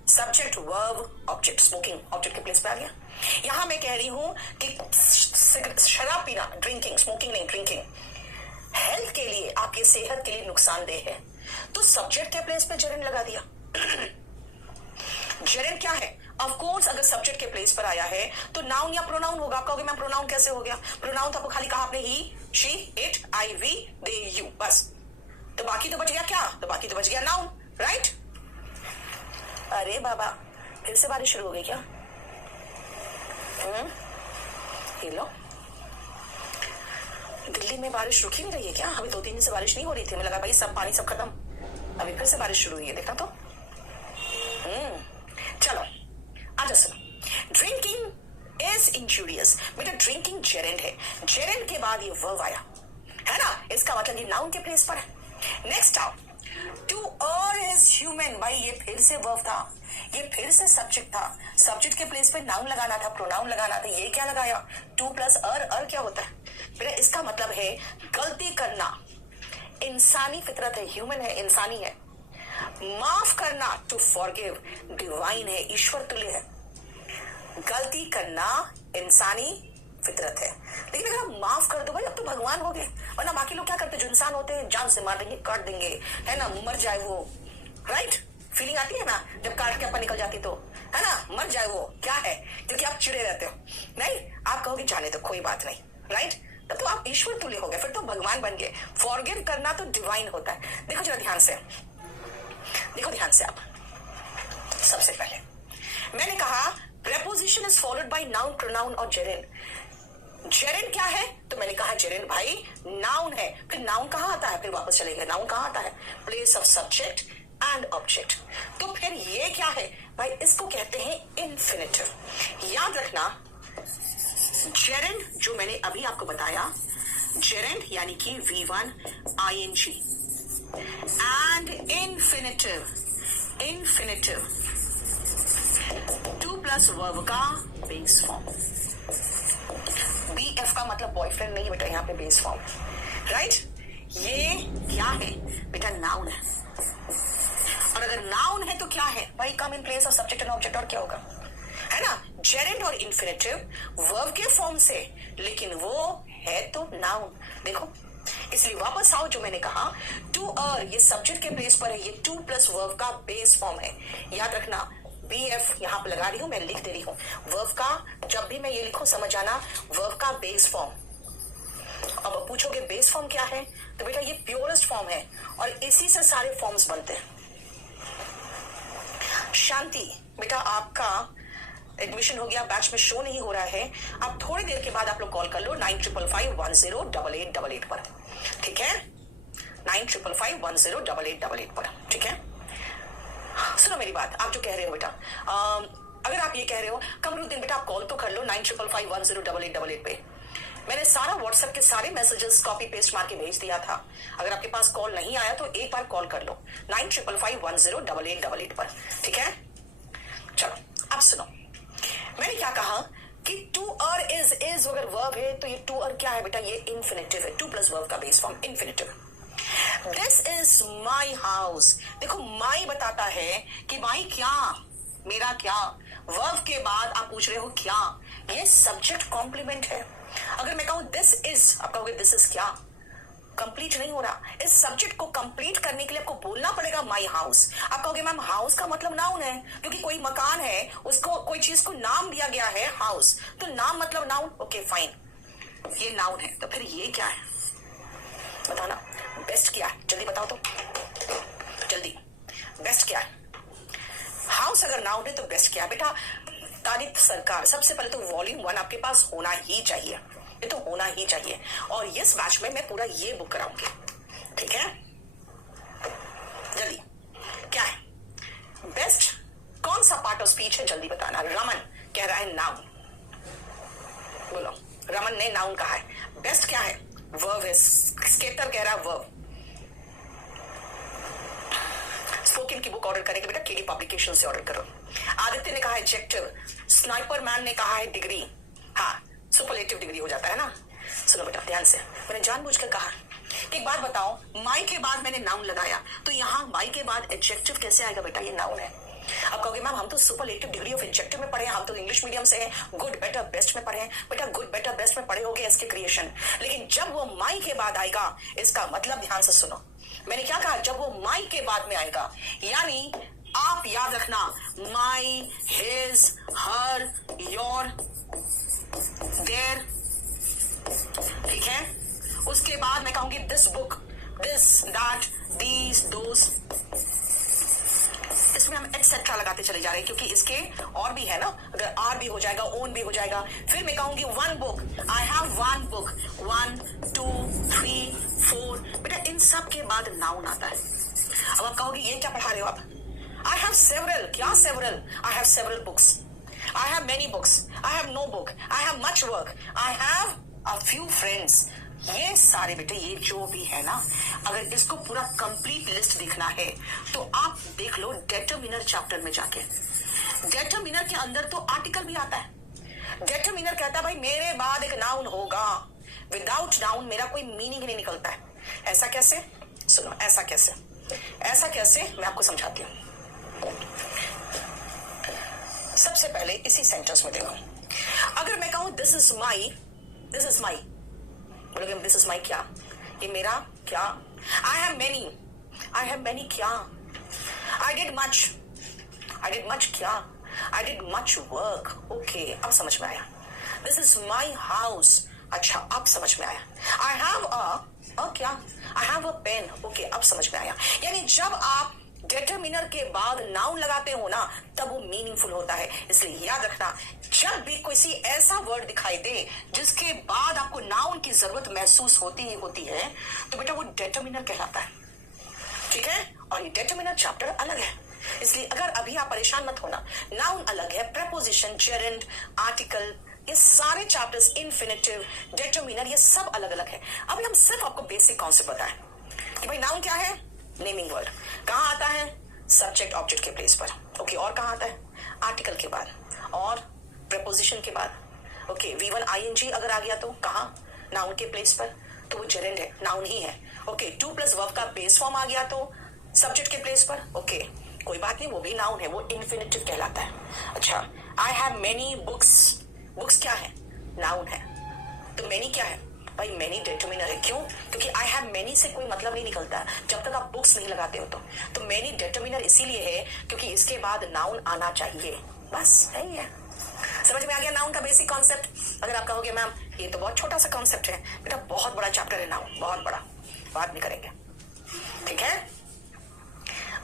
subject verb object, smoking object के प्लेस पे आ गया। यहां मैं कह रही हूं कि शराब पीना, ड्रिंकिंग, स्मोकिंग नहीं ड्रिंकिंग, हेल्थ के लिए, आपकी सेहत के लिए नुकसानदेह है, तो सब्जेक्ट के प्लेस पे जेरेंड लगा दिया। जेरेंड क्या है? ऑफ कोर्स अगर सब्जेक्ट के प्लेस पर आया है तो नाउन या प्रोनाउन होगा। आप कहोगे मैम प्रोनाउन कैसे हो गया? प्रोनाउन तो आपको खाली कहा आपने he, she, it, I, we, they, you, बस। तो बाकी तो बच गया क्या? तो बाकी तो बच गया नाउन, राइट? अरे बाबा फिर से बारिश शुरू हो गई क्या? ये लो, दिल्ली में बारिश रुकी नहीं रही है क्या? अभी 2-3 दिन से बारिश नहीं हो रही थी, मुझे लगा भाई सब पानी सब खत्म, अभी फिर से बारिश शुरू हुई है, देखा तो। चलो आजा सुनो। ड्रिंकिंग इज इंजूरियस, बेटा ड्रिंकिंग जेरेंड है, जेरेंड के बाद ये वर्ब आया है ना, इसका मतलब ये नाउन के प्लेस पर है। नेक्स्ट आओ, टू अर्न इज ह्यूमन, भाई ये फिर से वर्ब था, ये फिर से सब्जेक्ट था, सब्जेक्ट के प्लेस पे नाउन लगाना था, प्रोनाउन लगाना था, ये क्या लगाया, टू प्लस अर क्या होता है बेटा, इसका मतलब है गलती करना इंसानी फितरत है, ह्यूमन है, इंसानी है। माफ करना, टू फॉरगिव, डिवाइन है, ईश्वर तुल्य है। गलती करना इंसानी फितरत है, लेकिन अगर आप माफ कर दो भाई, अब तो भगवान हो गए। वरना बाकी लोग क्या करते, जो इंसान होते हैं जान से मार देंगे, काट देंगे, है ना, मर जाए वो, राइट, फीलिंग आती है ना जब काट के अपन निकल जाती तो, है ना, मर जाए वो, क्या है, क्योंकि आप चिड़े रहते हो। नहीं, आप कहोगे जाने तो कोई बात नहीं, राइट, तब तो आप ईश्वर तुल्य हो गए, फिर तो भगवान बन गए। फॉरगिव करना तो डिवाइन होता है। देखो जरा ध्यान से, देखो ध्यान से आप, सबसे पहले मैंने कहा preposition is followed by noun, pronoun और जेरेंड। जेरेंड क्या है, तो मैंने कहा जेरेंड भाई नाउन है। फिर नाउन कहां आता है, फिर वापस चले गए, नाउन कहां आता है, place of subject and object. तो फिर ये क्या है भाई, इसको कहते हैं इन्फिनिटिव। याद रखना, जेरेंड जो मैंने अभी आपको बताया, जेरेंड यानी कि V1 ING and infinitive, infinitive 2 plus verb का बेस फॉर्म। BF का मतलब बॉयफ्रेंड नहीं बेटा, यहाँ पे बेस फॉर्म, राइट। ये क्या है बेटा, नाउन है। और अगर नाउन है तो क्या है भाई, come in place of subject and object, और क्या होगा, है ना, जेरेंड और इन्फिनिटिव वर्ब के फॉर्म से, लेकिन वो है तो नाउन। देखो, इसलिए वापस आओ, जो मैंने कहा टू और ये सब्जेक्ट के प्लेस पर है, ये 2 प्लस वर्ब का बेस फॉर्म है। याद रखना, BF यहां पर लगा रही हूं, मैं लिख दे रही हूं वर्ब का, जब भी मैं ये लिखूं समझ आना, वर्ब का बेस फॉर्म। अब पूछोगे बेस फॉर्म क्या है, तो बेटा ये प्योरेस्ट फॉर्म है और इसी से सारे फॉर्म्स बनते हैं। शांति बेटा, आपका एडमिशन हो गया, बैच में शो नहीं हो रहा है, अब थोड़ी देर के बाद आप लोग कॉल कर लो 9555108888 पर, ठीक है, 9555108888 पर, ठीक है। सुनो मेरी बात, आप जो कह रहे हो बेटा, अगर आप ये कह रहे हो कमरुद्दीन बेटा आप कॉल तो कर लो 9555108888 पे, मैंने सारा व्हाट्सएप के सारे मैसेजेस कॉपी पेस्ट मार के भेज दिया था। अगर आपके पास कॉल नहीं आया तो एक बार कॉल कर लो 9555108888 पर, ठीक है। चलो अब सुनो, मैंने क्या कहा कि टू और इज अगर वर्ब है तो ये टू और क्या है बेटा, ये इन्फिनिटिव है, 2 प्लस वर्ब का base form infinitive. This is my house, देखो माई बताता है कि माई क्या, मेरा क्या, वर्ब के बाद आप पूछ रहे हो क्या, ये सब्जेक्ट कॉम्प्लीमेंट है। अगर मैं कहूं दिस इज, आप कहोगे दिस इज क्या, कंप्लीट नहीं हो रहा। इस सब्जेक्ट को कंप्लीट करने के लिए आपको बोलना पड़ेगा माई हाउस। आप कहोगे मैम हाउस का मतलब नाउन है, क्योंकि कोई मकान है उसको कोई चीज को नाम दिया गया है हाउस, तो नाम मतलब नाउन, ओके फाइन, ये नाउन है। तो फिर ये क्या है बताना, बेस्ट क्या है, जल्दी बताओ तो, जल्दी, बेस्ट क्या है। हाउस अगर नाउन है तो बेस्ट क्या है बेटा, तारीफ सरकार, सबसे पहले तो वॉल्यूम 1 आपके पास होना ही चाहिए, ये तो होना ही चाहिए, और इस बैच में मैं पूरा ये बुक कराऊंगी, ठीक है। जल्दी, क्या है बेस्ट, कौन सा पार्ट ऑफ स्पीच है, जल्दी बताना। रमन कह रहा है नाउन, बोलो, रमन ने नाउन कहा है। बेस्ट क्या है, वर्ब है, स्केटर कह रहा है वर्ब। स्पोकन की बुक ऑर्डर करेंगे बेटा, केडी पब्लिकेशन से ऑर्डर करो। आदित्य ने कहा एडजेक्टिव, स्नाइपर मैन ने कहा है डिग्री, हाँ सुपरलेटिव डिग्री हो जाता है ना। सुनो बेटा ध्यान से, मैंने जानबूझकर कहा कि एक बात बताओ, माई के बाद मैंने नाउन लगाया, तो यहाँ माई के बाद एडजेक्टिव कैसे आएगा बेटा, ये नाउन है। अब कहोगे मैम हम तो सुपरलेटिव डिग्री ऑफ एडजेक्टिव में पढ़े हैं, हम तो इंग्लिश मीडियम से हैं, गुड बेटर बेस्ट में पढ़े हैं। बेटा गुड बेटर बेस्ट में पढ़े होगे इसके क्रिएशन, लेकिन जब वो माई के बाद आएगा, इसका मतलब ध्यान से सुनो, मैंने क्या कहा, जब वो माई के बाद में आएगा, यानी आप याद रखना, my, his, her, your, their, ठीक है। उसके बाद मैं कहूंगी this book, this, that, these, those, इसमें हम एटसेट्रा लगाते चले जा रहे हैं, क्योंकि इसके और भी है ना, अगर आर भी हो जाएगा, ओन भी हो जाएगा। फिर मैं कहूंगी one book, I have one book, 1 2 3 4, बेटा इन सब के बाद नाउन आता है। अब आप कहोगे ये क्या पढ़ा रहे हो आप, आई हैव सेवरल, क्या several, I have several books, I have many books, I have no book, I have much work, I have a few friends. ये सारे बेटे, ये जो भी है ना, अगर इसको पूरा कंप्लीट लिस्ट देखना है तो आप देख लो डिटरमिनर चैप्टर में जाके, डिटरमिनर के अंदर तो आर्टिकल भी आता है। डिटरमिनर कहता है भाई मेरे बाद एक नाउन होगा, विदाउट नाउन मेरा कोई मीनिंग नहीं निकलता है। ऐसा कैसे? सुनो, ऐसा कैसे, ऐसा कैसे मैं आपको समझाती हूं। सबसे पहले इसी सेंटेंस में देखो, अगर मैं कहूं दिस इज माई, बोलोगे दिस इज माई क्या? ये मेरा क्या? आई हैव मेनी क्या? आई डिड मच क्या? I did much work. Okay, अब समझ में आया। This is my house. अच्छा, अब समझ में आया। आई हैव क्या? I have a pen. Okay, अब समझ में आया। यानी जब आप डिटरमिनर के बाद नाउन लगाते हो ना, तब वो मीनिंगफुल होता है। इसलिए याद रखना, जब भी कोई ऐसा वर्ड दिखाई दे जिसके बाद आपको नाउन की जरूरत महसूस होती है, तो बेटा वो डिटरमिनर कहलाता है। ठीक है? और ये डिटरमिनर चैप्टर अलग है, इसलिए अगर अभी आप परेशान मत होना। नाउन अलग है, प्रेपोजिशन, जेरेंड, आर्टिकल, ये सारे चैप्टर्स, इन्फिनिटिव, डिटरमिनर, ये सब अलग अलग है। अभी हम सिर्फ आपको बेसिक कॉन्सेप्ट बताएं कि भाई नाउन क्या है। नेमिंग वर्ड कहां आता है? सब्जेक्ट ऑब्जेक्ट के प्लेस पर। ओके, और कहां आता है? आर्टिकल के बाद और प्रेपोजिशन के बाद। ओके, V1 ING अगर आ गया तो कहां? नाउन के प्लेस पर, तो वो जेरेंड है, नाउन ही है। ओके, 2 प्लस वर्ब का बेस फॉर्म आ गया तो सब्जेक्ट के प्लेस पर। ओके, कोई बात नहीं, वो भी नाउन है, वो इन्फिनिटिव कहलाता है। अच्छा, आई हैव मेनी बुक्स। बुक्स क्या है? नाउन है। तो मेनी क्या है? भाई मेनी डिटरमिनर है। क्यों? क्योंकि आई हैव मेनी से कोई मतलब नहीं निकलता जब तक आप बुक्स नहीं लगाते हो। तो मेनी डिटरमिनर इसीलिए है क्योंकि इसके बाद नाउन आना चाहिए। बस यही है। समझ में आ गया नाउन का बेसिक कॉन्सेप्ट? अगर आप कहोगे मैम ये तो बहुत छोटा सा कॉन्सेप्ट है, बेटा बहुत बड़ा चैप्टर है नाउन, बहुत बड़ा, बात नहीं करेंगे। ठीक है?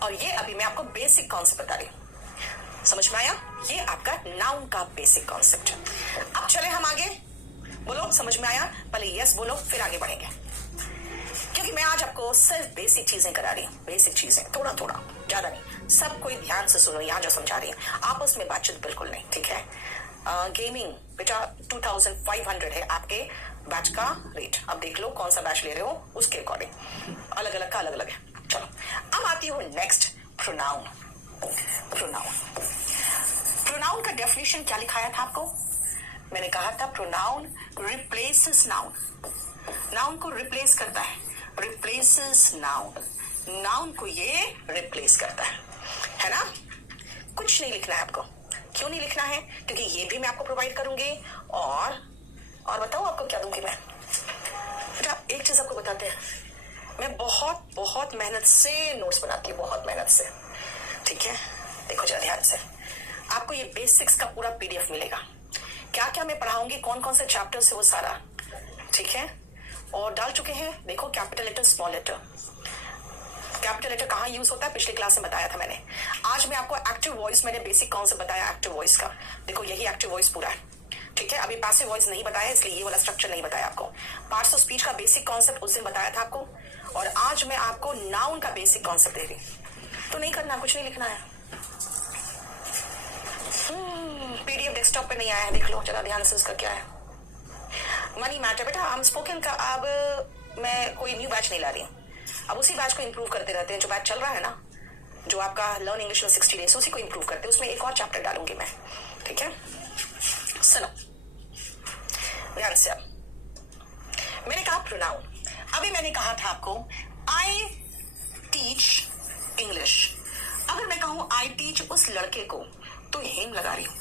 और ये अभी मैं आपको बेसिक कॉन्सेप्ट बता रही हूं। समझ में आया? ये आपका नाउन का बेसिक कॉन्सेप्ट। अब चले हम आगे। बोलो समझ में आया? पहले यस बोलो, फिर आगे बढ़ेंगे, क्योंकि मैं आज आपको सिर्फ बेसिक चीजें करा रही हूँ। बेसिक चीजें, थोड़ा थोड़ा, ज्यादा नहीं। सब कोई ध्यान से सुनो यहाँ जो समझा रही है, आपस में बातचीत बिल्कुल नहीं। ठीक है? गेमिंग बेटा 2500 है आपके बैच का रेट। अब देख लो कौन सा बैच ले रहे हो, उसके अकॉर्डिंग अलग अलग का अलग अलग है। चलो, अब आती हूँ नेक्स्ट, प्रोनाउन। प्रोनाउन का डेफिनेशन क्या लिखाया था आपको? मैंने कहा था प्रोनाउन रिप्लेसेस नाउन। नाउन को रिप्लेस करता है, रिप्लेसेस नाउन। नाउन को ये रिप्लेस करता है ना? कुछ नहीं लिखना है आपको। क्यों नहीं लिखना है? क्योंकि ये भी मैं आपको प्रोवाइड करूंगी। और बताओ आपको क्या दूंगी मैं? बेटा एक चीज आपको बताते हैं, मैं बहुत मेहनत से नोट्स बनाती हूँ, बहुत मेहनत से। ठीक है? देखो जरा ध्यान से, आपको ये बेसिक्स का पूरा PDF मिलेगा। क्या क्या मैं पढ़ाऊंगी, कौन कौन से चैप्टर से, वो सारा। ठीक है? और डाल चुके हैं, देखो capital letter, small letter. Capital letter कहाँ यूज होता है, पिछली क्लास में बताया था मैंने। आज मैं आपको एक्टिव वॉइस, मैंने बेसिक कॉन्सेप्ट बताया एक्टिव वॉइस का। देखो यही एक्टिव वॉइस पूरा है। ठीक है? अभी पैसिव वॉइस नहीं बताया, इसलिए ये वाला स्ट्रक्चर नहीं बताया आपको। पार्ट्स ऑफ स्पीच का बेसिक कॉन्सेप्ट उस दिन बताया था आपको, और आज मैं आपको नाउन का बेसिक कॉन्सेप्ट दे रही। तो नहीं करना, कुछ नहीं लिखना है। PDF डेस्कटॉप पे नहीं आया है, देख लो जरा ध्यान से उसका क्या है। मनी मैटर बेटा, हम स्पोकन का अब मैं कोई न्यू बैच नहीं ला रही हूँ। अब उसी बैच को इंप्रूव करते रहते हैं, जो बैच चल रहा है ना, जो आपका लर्न इंग्लिश में 60 डेज, उसी को इंप्रूव करते हैं। उसमें एक और चैप्टर डालूंगी मैं। ठीक है? सुनो ध्यान से। अब मैंने कहा प्रोनाउन, अभी मैंने कहा था आपको आई टीच इंग्लिश। अगर मैं कहूं आई टीच उस लड़के को, तो हेम लगा रही हूं।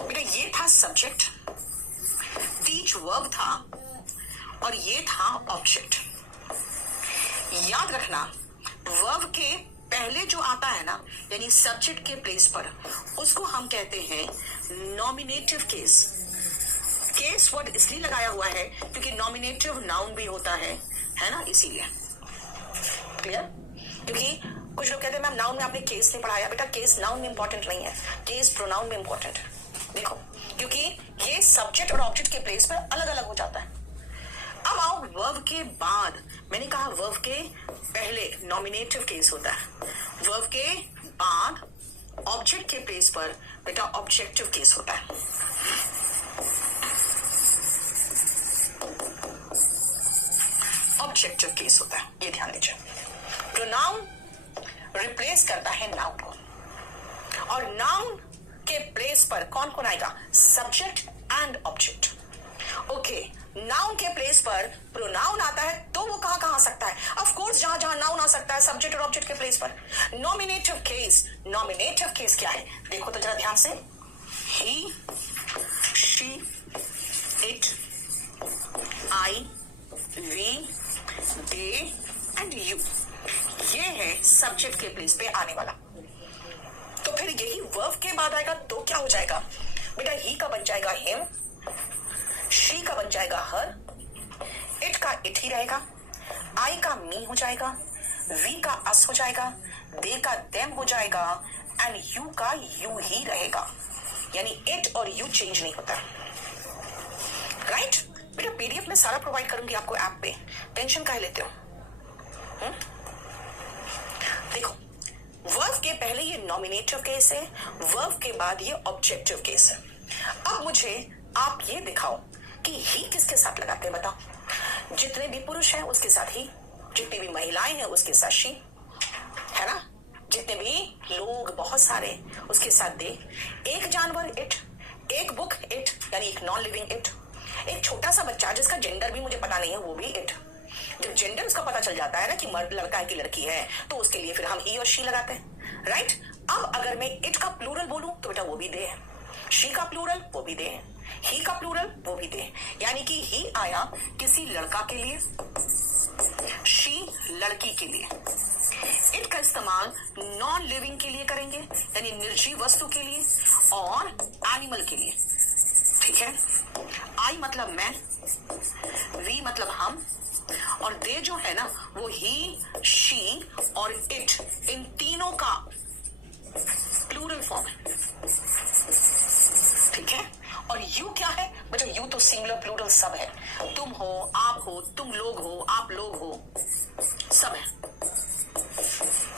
बेटा ये था सब्जेक्ट, टीच वर्ब था, और ये था ऑब्जेक्ट। याद रखना, वर्ब के पहले जो आता है ना, यानी सब्जेक्ट के प्लेस पर, उसको हम कहते हैं नॉमिनेटिव केस। केस वर्ड इसलिए लगाया हुआ है क्योंकि नॉमिनेटिव नाउन भी होता है ना, इसीलिए। क्लियर? क्योंकि कुछ लोग कहते हैं मैम नाउन में आपने केस नहीं पढ़ाया। बेटा केस नाउन में इंपॉर्टेंट नहीं है, केस प्रोनाउन में इंपॉर्टेंट है। देखो, क्योंकि ये सब्जेक्ट और ऑब्जेक्ट के प्लेस पर अलग अलग हो जाता है। अब आओ वर्ब के बाद, मैंने कहा वर्ब के पहले नॉमिनेटिव केस होता है, वर्ब के बाद ऑब्जेक्ट के प्लेस पर बेटा ऑब्जेक्टिव केस होता है। ऑब्जेक्टिव केस होता है, ये ध्यान दीजिए। प्रोनाउन रिप्लेस करता है नाउन को, और नाउन के प्लेस पर कौन कौन आएगा? Subject and object. Okay, noun के प्लेस पर प्रोनाउन आता है तो वो कहां कहां आ सकता है? ऑफ कोर्स जहां जहां नाउन आ सकता है सब्जेक्ट और ऑब्जेक्ट के प्लेस पर। नॉमिनेटिव केस, नॉमिनेटिव केस क्या है? देखो तो जरा ध्यान से, he, she, it, I, we, they and you, ये है सब्जेक्ट के प्लेस पे आने वाला। तो फिर यही वर्ब के बाद आएगा तो क्या हो जाएगा बेटा? ही का बन जाएगा हिम, शी का बन जाएगा हर, इट का इट ही रहेगा, आई का मी हो जाएगा, वी का अस हो जाएगा, दे का देम हो जाएगा एंड यू का यू ही रहेगा। यानी इट और यू चेंज नहीं होता, राइट? बेटा पीडीएफ में सारा प्रोवाइड करूंगी आपको ऐप पे, टेंशन काहे लेते हो? देखो, वर्ब के पहले ये नॉमिनेटिव केस है, वर्ब के बाद ये ऑब्जेक्टिव केस है। अब मुझे आप ये दिखाओ कि ही किसके साथ लगाते हैं? बताओ। जितने भी पुरुष हैं उसके साथ ही, जितनी भी महिलाएं हैं उसके साथ शी, है ना? जितने भी लोग बहुत सारे उसके साथ दे, एक जानवर इट, एक बुक इट यानी एक नॉन लिविंग इट, एक छोटा सा बच्चा जिसका जेंडर भी मुझे पता नहीं है वो भी इट। जब जेंडर उसका पता चल जाता है ना कि मर्द लड़का है कि लड़की है तो उसके लिए फिर हम ही और शी लगाते हैं, राइट? अब अगर मैं इट का प्लूरल बोलूं तो बेटा वो भी दे है, शी का प्लूरल वो भी दे है, ही का प्लूरल वो भी दे, यानी कि ही आया किसी लड़का के लिए, शी लड़की के लिए। इट का इस्तेमाल नॉन लिविंग के लिए करेंगे यानी निर्जीव वस्तु के लिए और एनिमल के लिए, ठीक है? आई मतलब मैं, वी मतलब हम, और दे जो है ना वो ही, शी और इट, इन तीनों का प्लूरल फॉर्म है, ठीक है? और यू क्या है बेटा? यू तो सिंगुलर प्लूरल सब है, तुम हो, आप हो, तुम लोग हो, आप लोग हो, सब है।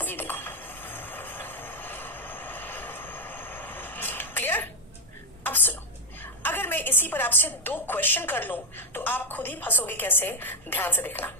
ये देखो, क्लियर? अब सुनो, अगर मैं इसी पर आपसे 2 क्वेश्चन कर लूं तो आप खुद ही फंसोगे कैसे, ध्यान से देखना।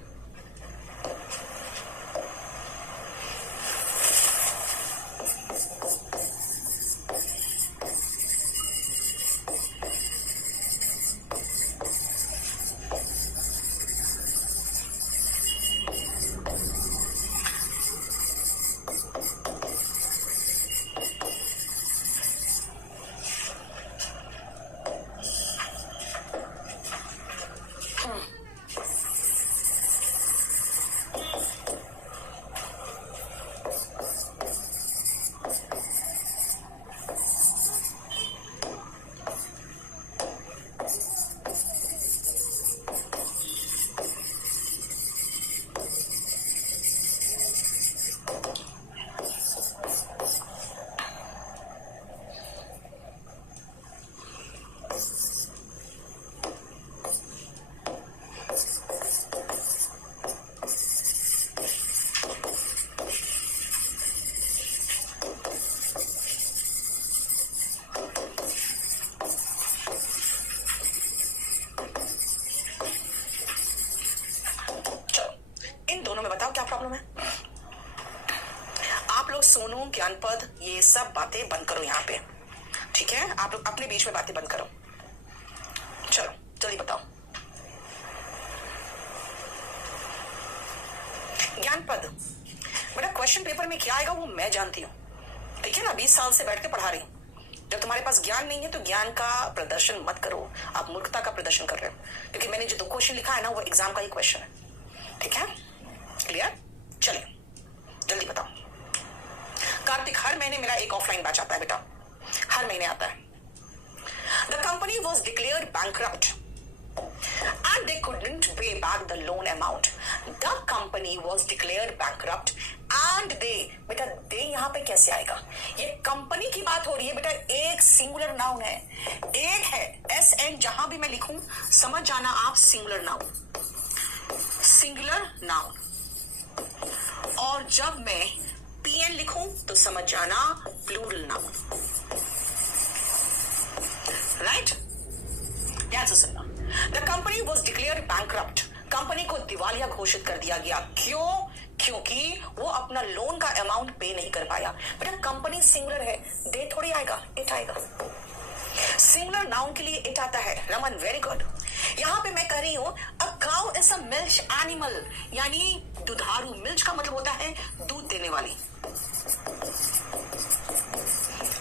क्या प्रॉब्लम है? आप लोग सोनू, ज्ञानपद, ये सब बातें बंद करो यहाँ पे, ठीक है? आप लोग अपने बीच में बातें बंद करो। चलो जल्दी बताओ। ज्ञानपद बेटा, क्वेश्चन पेपर में क्या आएगा वो मैं जानती हूँ, ठीक है ना? 20 साल से बैठ के पढ़ा रही हूँ। जब तुम्हारे पास ज्ञान नहीं है तो ज्ञान का प्रदर्शन मत करो, आप मूर्खता का प्रदर्शन कर रहे हो, क्योंकि मैंने जो 2 क्वेश्चन लिखा है ना वो एग्जाम का ही क्वेश्चन है, ठीक है? क्लियर? चलिए जल्दी बताओ। कार्तिक, हर महीने मेरा एक ऑफलाइन बैच आता है बेटा, हर महीने आता है। The company was declared bankrupt and they couldn't pay back the loan amount. The company was declared bankrupt and they, बेटा they यहाँ पे कैसे आएगा? ये कंपनी की बात हो रही है बेटा, एक सिंगुलर नाउन है, एक है SN, जहां भी मैं लिखूं समझ जाना आप, सिंगुलर नाउन, सिंगुलर नाउन। और जब मैं PN लिखूं तो समझ जाना प्लूरल नाउन, राइट? ध्यान से सुनना। The company was declared bankrupt, company को दिवालिया घोषित कर दिया गया। क्यों? क्योंकि वो अपना लोन का अमाउंट पे नहीं कर पाया। बेटा कंपनी सिंगुलर है, दे थोड़ी आएगा, इट आएगा। सिंगुलर नाउन के लिए इट आता है। Raman very good. यहां पे मैं कह रही हूं a cow is a milk animal, यानी दुधारू। मिल्क का मतलब होता है दूध देने वाली,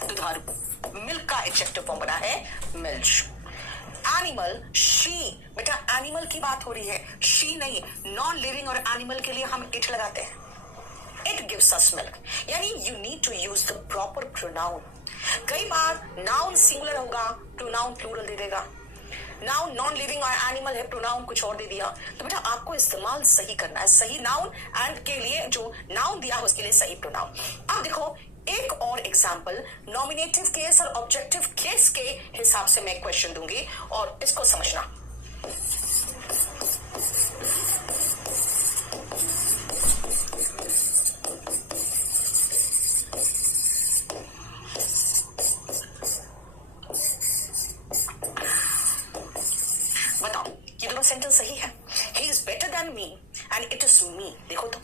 दुधारू। मिल्क का एडजेक्टिव फॉर्म बना है मिल्क। एनिमल शी, बेटा एनिमल की बात हो रही है, शी नहीं। नॉन लिविंग और एनिमल के लिए हम इट लगाते हैं। इट गिव्स अस मिल्क, यानी you need to use the proper pronoun. कई बार नाउन सिंगुलर होगा, प्रोनाउन प्लूरल दे देगा। नाउन नॉन लिविंग और एनिमल है, प्रोनाउन कुछ और दे दिया। तो बेटा आपको इस्तेमाल सही करना है, सही नाउन एंड के लिए जो नाउन दिया है उसके लिए सही प्रोनाउन। अब देखो एक और एग्जाम्पल, नॉमिनेटिव केस और ऑब्जेक्टिव केस के हिसाब से मैं क्वेश्चन दूंगी और इसको समझना। बताओ ये दोनों सेंटेंस सही है? ही is better than me and it is me. देखो तो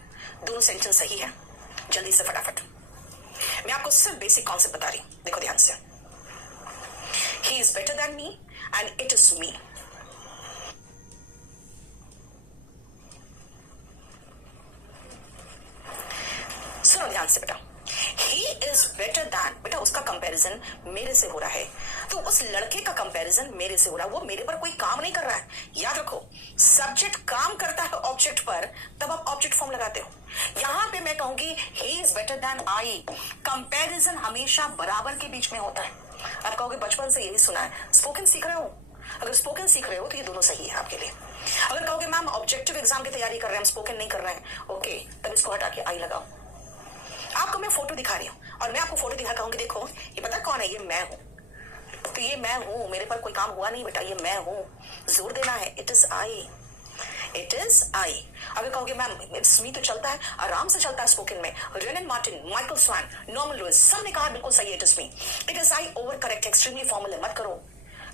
दोनों सेंटेंस सही है। जल्दी से फटाफट, मैं आपको सिर्फ बेसिक कॉन्सेप्ट बता रही हूं, देखो ध्यान से। ही is better than me and it is me. सुनो ध्यान से बेटा, ही इज बेटर देन, बेटा उसका कंपैरिजन मेरे से हो रहा है, तो उस लड़के का कंपैरिजन मेरे से हो रहा है। वो मेरे पर कोई काम नहीं कर रहा है। याद रखो सब्जेक्ट काम करता है ऑब्जेक्ट पर, तब आप ऑब्जेक्ट फॉर्म लगाते हो। यहां पे मैं कहूंगी he is better than I. Comparison हमेशा बराबर के बीच में होता है। आप कहोगे बचपन से यही सुना है, स्पोकन सीख रहे हो। अगर स्पोकन सीख रहे हो तो ये दोनों सही है आपके लिए। अगर कहोगे मैम ऑब्जेक्टिव एग्जाम की तैयारी कर रहे हैं, हम स्पोकन नहीं कर रहे हैं, ओके तब इसको हटा के आई लगाओ। आपको मैं फोटो दिखा रही हूँ और मैं आपको फोटो दिखा कहूंगी देखो ये पता कौन है, ये मैं हूं। तो ये मैं हूं, मेरे पर कोई काम हुआ नहीं बेटा, ये मैं हूं। जोर देना है, it is I, it is I. अगर कहोगे मैम इट्स मी तो चलता है, आराम से चलता है स्पोकन में। रेनन मार्टिन, माइकल स्वान, नॉर्मन लुइस सब ने कहा बिल्कुल सही है, it is me. It is I over correct, extremely formal है, मत करो।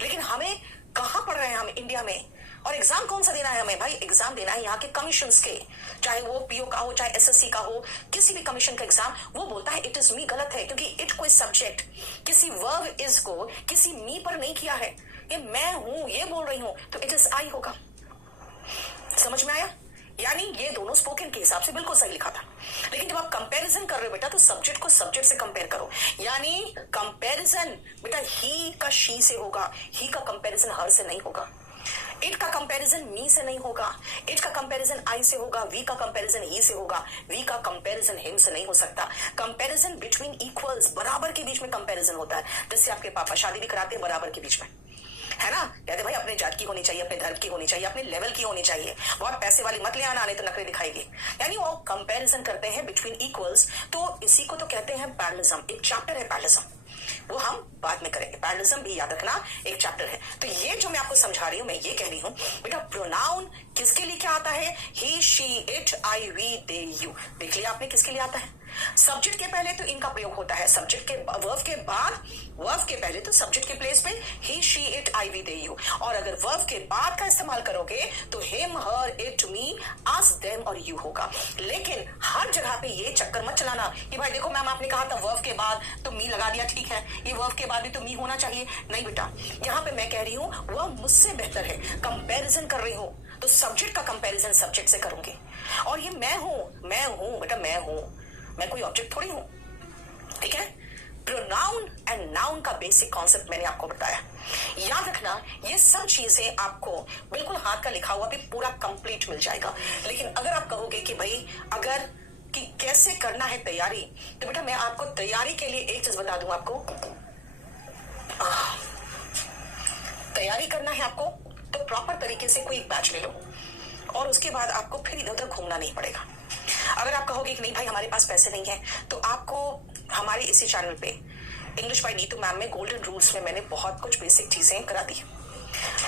लेकिन हमें कहां पढ़ रहे हैं हम, इंडिया में, और एग्जाम कौन सा देना है हमें? भाई एग्जाम देना है यहाँ के कमीशंस के, चाहे वो पीओ का हो चाहे एसएससी का हो, किसी भी कमीशन का एग्जाम। वो बोलता है इट इज मी, गलत है, क्योंकि इट कोई सब्जेक्ट किसी वर्ब इज को किसी मी पर नहीं किया है। ये मैं हूं ये बोल रही हूं, तो इट इज आई होगा। समझ में आया? यानी ये दोनों स्पोकन के हिसाब से बिल्कुल सही लिखा था। लेकिन जब आप कंपैरिजन कर रहे हो बेटा, तो सब्जेक्ट को सब्जेक्ट से कंपेयर करो। यानी कंपैरिजन बेटा ही का शी से होगा, ही का कंपैरिजन हर से नहीं होगा। इट का कंपैरिजन मी से नहीं होगा, इट का कंपैरिजन आई से होगा, वी का कंपैरिजन ही से होगा, वी का कंपैरिजन हिम से नहीं हो सकता। कंपैरिजन बिटवीन इक्वल्स, बराबर के बीच में कंपैरिजन होता है। जैसे आपके पापा शादी भी कराते हैं बराबर के बीच में, है ना? कहते भाई अपने जात की होनी चाहिए, अपने धर्म की होनी चाहिए, अपने लेवल की होनी चाहिए, बहुत पैसे वाली मत ले आना, नहीं तो नखरे दिखाएगी। यानी वो कंपैरिजन करते हैं बिटवीन इक्वल्स। तो इसी को तो कहते हैं पैरेललिज्म। एक चैप्टर है पैरेललिज्म, वो हम बाद में करेंगे। पैरेललिज्म भी याद रखना एक चैप्टर है। तो ये जो मैं आपको समझा रही हूं, मैं ये कह रही हूं बेटा प्रोनाउन किसके लिए क्या आता है? He, she, it, I, we, they, you. देख लिया आपने किसके लिए आता है? सब्जेक्ट के पहले तो इनका प्रयोग होता है, सब्जेक्ट के वर्ब के बाद, वर्ब के पहले तो सब्जेक्ट के प्लेस पे he, she, it, I, we, they, you. और अगर वर्ब के बाद का इस्तेमाल करोगे तो him, her, it, me, us, them और यू होगा। लेकिन हर जगह पे ये चक्कर मत चलाना कि भाई देखो मैम आपने कहा था वर्ब के बाद तो मी लगा दिया, ठीक है, ये वर्ब के बाद भी तो मी होना चाहिए। नहीं बेटा, यहाँ पे मैं कह रही हूँ वह मुझसे बेहतर है। कंपैरिजन कर रही हूँ तो सब्जेक्ट का कंपैरिजन सब्जेक्ट से करूंगी। और ये मैं हूं बेटा, मैं कोई ऑब्जेक्ट थोड़ी हूं। ठीक है? प्रोनाउन एंड नाउन का बेसिक कॉन्सेप्ट मैंने आपको बताया। याद रखना ये सब चीजें आपको बिल्कुल हाथ का लिखा हुआ भी पूरा कंप्लीट मिल जाएगा। लेकिन अगर आप कहोगे कि भाई अगर कि कैसे करना है तैयारी, तो बेटा मैं आपको तैयारी के लिए एक चीज बता दूं आपको। तैयारी करना है आपको तो प्रॉपर तरीके से कोई बैच ले लो और उसके बाद आपको फिर इधर उधर घूमना नहीं पड़ेगा। अगर आप कहोगे कि नहीं भाई हमारे पास पैसे नहीं है, तो आपको हमारे इसी चैनल पे इंग्लिश बाय नीतू मैम में गोल्डन रूल्स में मैंने बहुत कुछ बेसिक चीजें करा दी।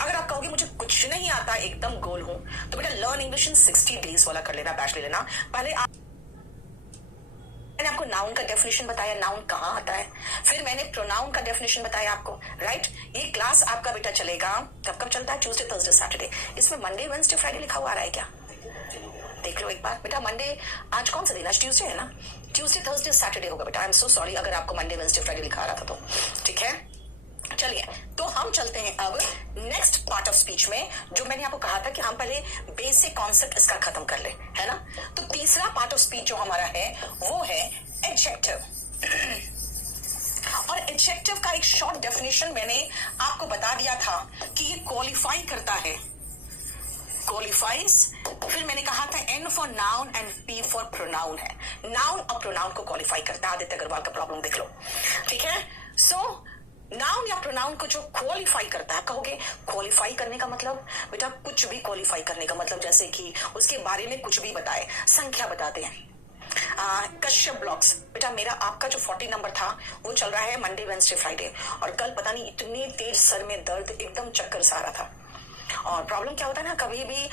अगर आप कहोगे मुझे कुछ नहीं आता, एकदम गोल हूं, तो बेटा लर्न इंग्लिश इन 60 डेज वाला कर लेना, बैच ले लेना। पहले मैंने आपको नाउन का डेफिनेशन बताया, नाउन कहाँ आता है, फिर मैंने प्रोनाउन का डेफिनेशन बताया आपको, राइट? ये क्लास आपका बेटा चलेगा कब चलता है? Tuesday, Thursday, Saturday. इसमें मंडे, वेडनेसडे, फ्राइडे लिखा हुआ आ रहा है क्या? देख लो एक बार बेटा। मंडे आज कौन सा दिन, आज ट्यूसडे है ना, ट्यूसडे थर्सडे सैटरडे होगा बेटा। आई एम सो सॉरी अगर आपको मंडे वेडनेसडे फ्राइडे लिखा रहा था तो, ठीक है। चलिए तो हम चलते हैं अब नेक्स्ट पार्ट ऑफ स्पीच में, जो मैंने आपको कहा था कि हम पहले बेसिक कॉन्सेप्ट इसका खत्म कर ले, है ना। तो तीसरा पार्ट ऑफ स्पीच जो हमारा है वो है एडजेक्टिव। और एडजेक्टिव का एक शॉर्ट डेफिनेशन मैंने आपको बता दिया था कि ये क्वालिफाई करता है, क्वालिफाइज। फिर मैंने कहा था N for noun and P for pronoun है, नाउन और प्रोनाउन को क्वालिफाई करता है। आदित्य अग्रवाल का प्रॉब्लम देख लो, ठीक है। सो नाउन या प्रोनाउन को जो क्वालिफाई करता है, कहोगे क्वालिफाई करने का मतलब बेटा कुछ भी क्वालिफाई करने का मतलब जैसे कि उसके बारे में कुछ भी बताए, संख्या बताते हैं। कश्यप ब्लॉग्स बेटा, मेरा आपका जो 40 नंबर था वो चल रहा है मंडे वेडनेसडे फ्राइडे, और कल पता नहीं इतनी तेज सर में दर्द, एकदम चक्कर सा आ रहा था। और प्रॉब्लम क्या होता है ना, कभी भी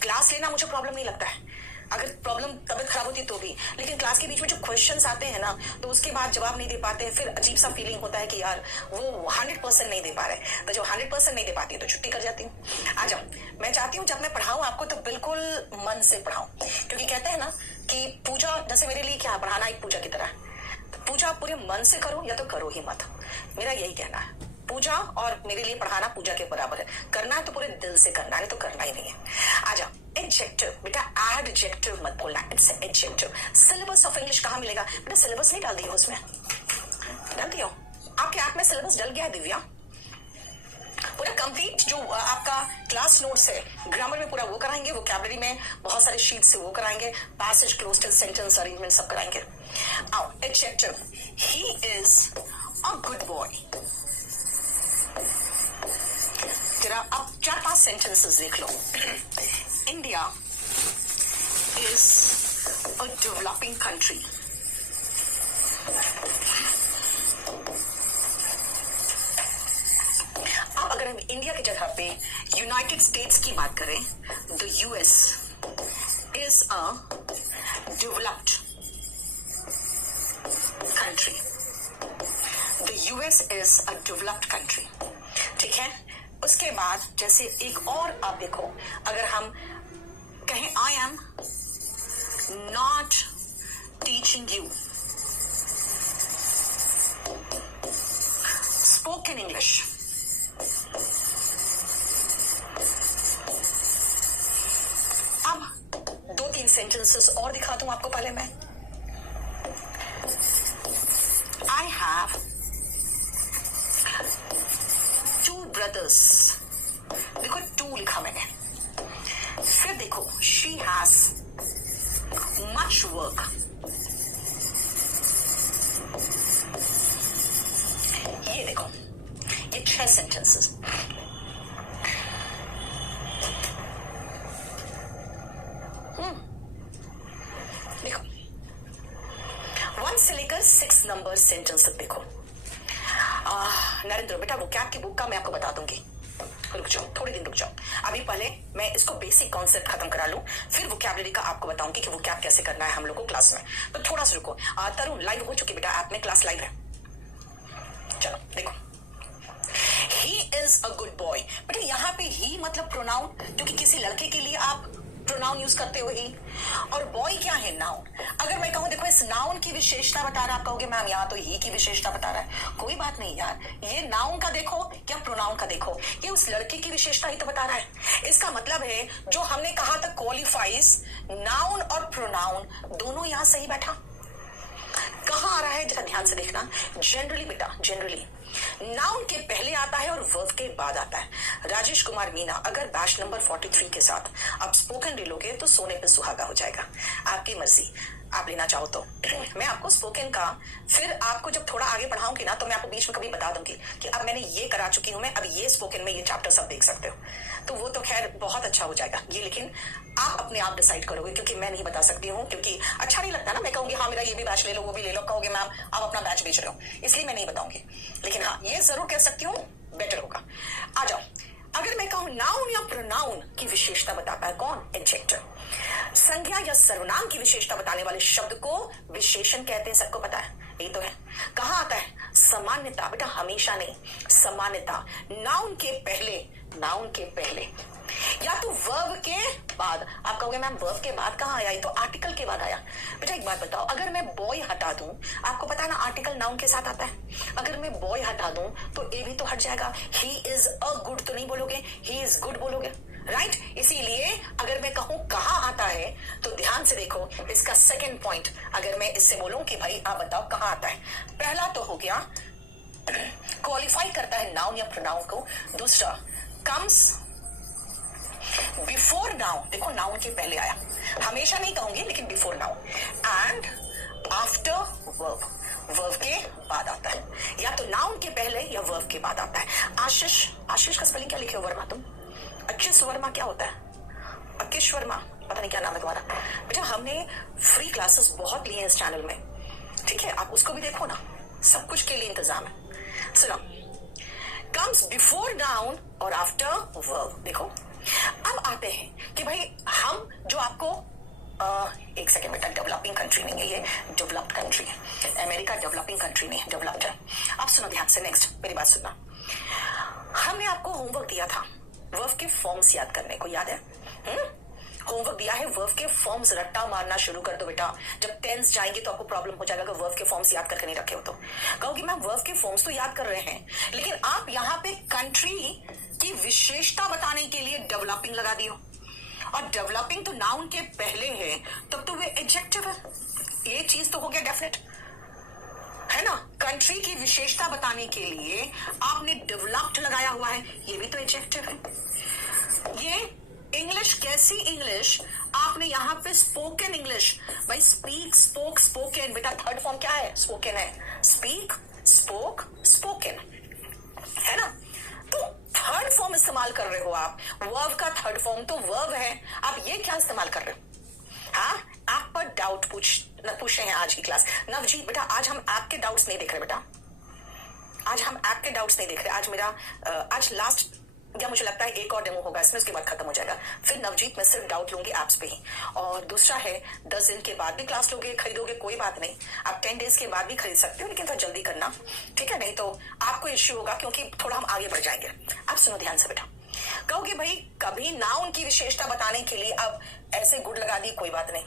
क्लास लेना मुझे प्रॉब्लम नहीं लगता है, अगर प्रॉब्लम तबियत खराब होती है तो भी, लेकिन क्लास के बीच में जो क्वेश्चंस आते हैं ना तो उसके बाद जवाब नहीं दे पाते हैं, फिर अजीब सा फीलिंग होता है कि यार वो 100% नहीं दे पा रहे। तो जब 100% नहीं दे पाती है तो छुट्टी कर जाती हूँ। आ जाओ, मैं चाहती हूँ जब मैं पढ़ाऊँ आपको तो बिल्कुल मन से पढ़ाऊँ, क्योंकि कहते हैं ना कि पूजा जैसे मेरे लिए क्या है, पढ़ाना एक पूजा की तरह है। तो पूजा पूरे मन से करो या तो करो ही मत, मेरा यही कहना है। पूजा और मेरे लिए पढ़ाना पूजा के बराबर है, करना है तो पूरे दिल से करना है, तो करना ही नहीं है। आ जाओ, एडजेक्टिव बेटा, एडजेक्टिव मत बोलना, it's adjective. Syllabus of English कहाँ मिलेगा बेटा, सिलेबस नहीं डाल दिया उसमें, डाल दिया आपके ऐप में सिलेबस डल गया है दिव्या, पूरा कंप्लीट जो आपका क्लास नोट्स है ग्रामर में पूरा वो कराएंगे, वोकैबुलरी में बहुत सारे शीट से वो कराएंगे, passage close tense sentence arrangement सब कराएंगे। आओ, adjective, he is a good boy. जरा अब 4-5 सेंटेंसेस देख लो। India is a developing country. अब अगर हम इंडिया की जगह पे यूनाइटेड स्टेट्स की बात करें, the US is a developed country. The US is a developed country, ठीक है। उसके बाद जैसे एक और आप देखो, अगर हम कहें I am not teaching you spoken English, अब 2-3 सेंटेंसेस और दिखा दूं आपको पहले मैं। आई हैव 2 brothers, देखो 2 लिखा मैंने। फिर देखो she has much work, ये देखो ये 6 सेंटेंसेस। देखो 1 से लेकर 6 नंबर सेंटेंस तक देखो। नरेंद्र बेटा वो कैप की बुक का मैं आपको बता दूंगी, रुक जाओ थोड़े दिन रुक जाओ, अभी पहले मैं इसको बेसिक कॉन्सेप्ट खत्म करा लूं, फिर वोकैबुलरी का आपको बताऊंगी कि वो कैप कैसे करना है हम लोग को क्लास में। तो थोड़ा सा रुको। तरुण लाइव हो चुकी बेटा, ऐप में क्लास लाइव है। चलो देखो, ही इज अ गुड बॉय बेटा, यहाँ पे ही मतलब प्रोनाउन, जो कि किसी लड़के के लिए आप प्रोनाउन यूज करते हो ही, और बॉय क्या है, नाउन। अगर मैं कहूं देखो इस नाउन की विशेषता बता रहा, आप कहोगे मैम यहाँ तो ही की विशेषता बता रहा है, कोई बात नहीं यार, ये नाउन का देखो या प्रोनाउन का देखो, ये उस लड़के की विशेषता ही तो बता रहा है। इसका मतलब है जो हमने कहा था क्वालिफाइज, नाउन और प्रोनाउन दोनों यहां सही बैठा। कहां आ रहा है जरा ध्यान से देखना। जनरली बेटा, जनरली नाउन के पहले आता है और वर्ब के बाद आता है। राजेश कुमार मीना, अगर बैच नंबर 43 के साथ आप स्पोकन ले लोगे तो सोने पे सुहागा हो जाएगा, आपकी मर्जी, आप लेना चाहो तो। मैं आपको स्पोकन का फिर आपको जब थोड़ा आगे पढ़ाऊंगी ना तो मैं आपको बीच में कभी बता दूंगी कि अब मैंने ये करा चुकी हूं, मैं अब ये स्पोकन में ये चैप्टर सब देख सकते हो, तो वो तो खैर बहुत अच्छा हो जाएगा ये, लेकिन आप अपने आप डिसाइड करोगे, क्योंकि मैं नहीं बता सकती हूँ, क्योंकि अच्छा नहीं लगता ना, मैं कहूंगी हाँ मेरा ये भी बैच ले लो वो भी ले लो, कहोगे मैम आप अपना बैच बेच रहे हो, इसलिए मैं नहीं बताऊंगी। लेकिन हाँ ये जरूर कह सकती हूँ, बेटर होगा। आ जाओ, अगर मैं कहूं नाउन या प्रोनाउन की विशेषता बताता है कौन, एडजेक्टिव। संज्ञा या सर्वनाम की विशेषता बताने वाले शब्द को विशेषण कहते हैं, सबको पता है, यही तो है। कहां आता है, सामान्यता बेटा, हमेशा नहीं, सामान्यता। नाउन के पहले, नाउन के पहले या तो वर्ब के बाद। आप कहोगे मैम वर्ब के बाद कहाँ आया, ये तो आर्टिकल के बाद आया। बेटा एक बात बताओ, अगर मैं बॉय हटा दूं, आपको पता है ना आर्टिकल नाउन के साथ आता है। अगर मैं बॉय हटा दूं तो ए भी तो हट जाएगा। ही इज अ गुड तो नहीं बोलोगे, ही इज गुड बोलोगे, राइट? इसीलिए अगर मैं कहूं कहाँ आता है तो ध्यान से देखो इसका सेकेंड पॉइंट। अगर मैं इससे बोलूं कि भाई आप बताओ कहाँ आता है, पहला तो हो गया क्वालिफाई करता है नाउन या प्रोनाउन को। दूसरा कम्स बिफोर नाउन, देखो नाउन के पहले आया, हमेशा नहीं कहूंगी लेकिन before noun, and after verb, verb के बाद आता है। या तो नाउन के पहले या वर्ब के बाद आता है। आशीष, आशीष का स्पेलिंग क्या लिखे हो वर्मा तुम? अकिश वर्मा क्या होता है? अकिश वर्मा, पता नहीं क्या नाम है तुम्हारा। बेटा हमने फ्री क्लासेस बहुत लिए हैं इस चैनल में, ठीक है, आप उसको भी देखो ना, सब कुछ के लिए इंतजाम है। सुनो, कम्स बिफोर नाउन और आफ्टर वर्ब। देखो अब आते हैं कि भाई हम जो आपको एक सेकेंड बेटा, डेवलपिंग कंट्री नहीं है ये, डेवलप्ड कंट्री है। अमेरिका डेवलपिंग कंट्री नहीं है, डेवलप्ड है। अब सुनो ध्यान से, नेक्स्ट मेरी बात सुनना। हमने आपको होमवर्क दिया था वर्ब के फॉर्म्स याद करने को, याद है? होमवर्क दिया है वर्ब के फॉर्म्स, रट्टा मारना शुरू कर दो बेटा। जब टेंस जाएंगे तो आपको प्रॉब्लम हो जाएगा अगर वर्ब के फॉर्म्स याद करके नहीं रखे हो तो। कहोगे मैम वर्ब के फॉर्म्स तो याद कर रहे हैं, लेकिन आप यहाँ पे कंट्री की विशेषता बताने के लिए डेवलपिंग लगा दियो, और डेवलपिंग तो नाउन के पहले है, तब तो वे एडजेक्टिव है। ये चीज तो हो गया डेफिनेट, है ना? कंट्री की विशेषता बताने के लिए आपने डेवलप्ड लगाया हुआ है, ये भी तो एडजेक्टिव है। ये इंग्लिश, कैसी इंग्लिश? आपने यहाँ पे स्पोकन इंग्लिश, भाई स्पीक, स्पोक, स्पोकन। बेटा थर्ड फॉर्म क्या है? स्पोकन है। स्पीक, स्पोक, स्पोकन, है ना? तो थर्ड फॉर्म इस्तेमाल कर रहे हो आप, वर्ब का थर्ड फॉर्म तो वर्ब है, आप ये क्या इस्तेमाल कर रहे हो? हाँ, आप पर डाउट पूछ रहे हैं आज की क्लास। नवजीत बेटा आज हम आपके डाउट्स नहीं देख रहे बेटा, आज हम आपके डाउट्स नहीं देख रहे। आज मेरा आज लास्ट या मुझे लगता है एक और डेमो होगा इसमें, उसके बाद खत्म हो जाएगा। फिर नवजीत मैं सिर्फ डाउट लूंगी ऐप्स पे ही। और दूसरा है 10 दिन के बाद भी क्लास लोगे, खरीदोगे, कोई बात नहीं, आप 10 डेज के बाद भी खरीद सकते हो, लेकिन थोड़ा जल्दी करना, ठीक है? नहीं तो आपको इश्यू होगा, क्योंकि थोड़ा हम आगे बढ़ जाएंगे। अब सुनो ध्यान से बेटा, कहोगे भाई कभी नाउन की विशेषता बताने के लिए अब ऐसे गुड लगा दी, कोई बात नहीं,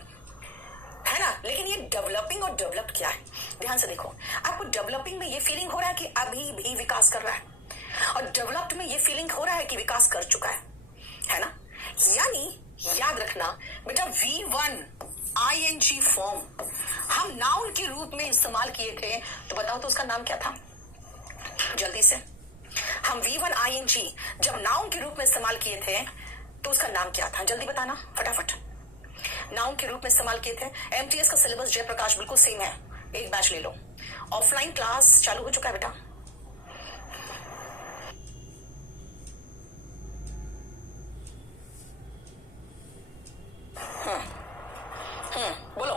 है ना? लेकिन ये डेवलपिंग और डेवलप्ड क्या है? ध्यान से देखो, आपको डेवलपिंग में ये फीलिंग हो रहा है कि अभी भी विकास कर रहा है, और डेवलप्ड में ये फीलिंग हो रहा है कि विकास कर चुका है ना? यानी याद रखना बेटा, V1 ING फॉर्म हम नाउन के रूप में इस्तेमाल किए थे, तो बताओ तो उसका नाम क्या था? जल्दी से, हम V1 ING जब नाउन के रूप में इस्तेमाल किए थे तो उसका नाम क्या था? जल्दी बताना फटाफट। नाउन के रूप में इस्तेमाल किए थे। MTS का सिलेबस जयप्रकाश बिल्कुल सेम है, एक बैच ले लो। ऑफलाइन क्लास चालू हो चुका है बेटा। बोलो।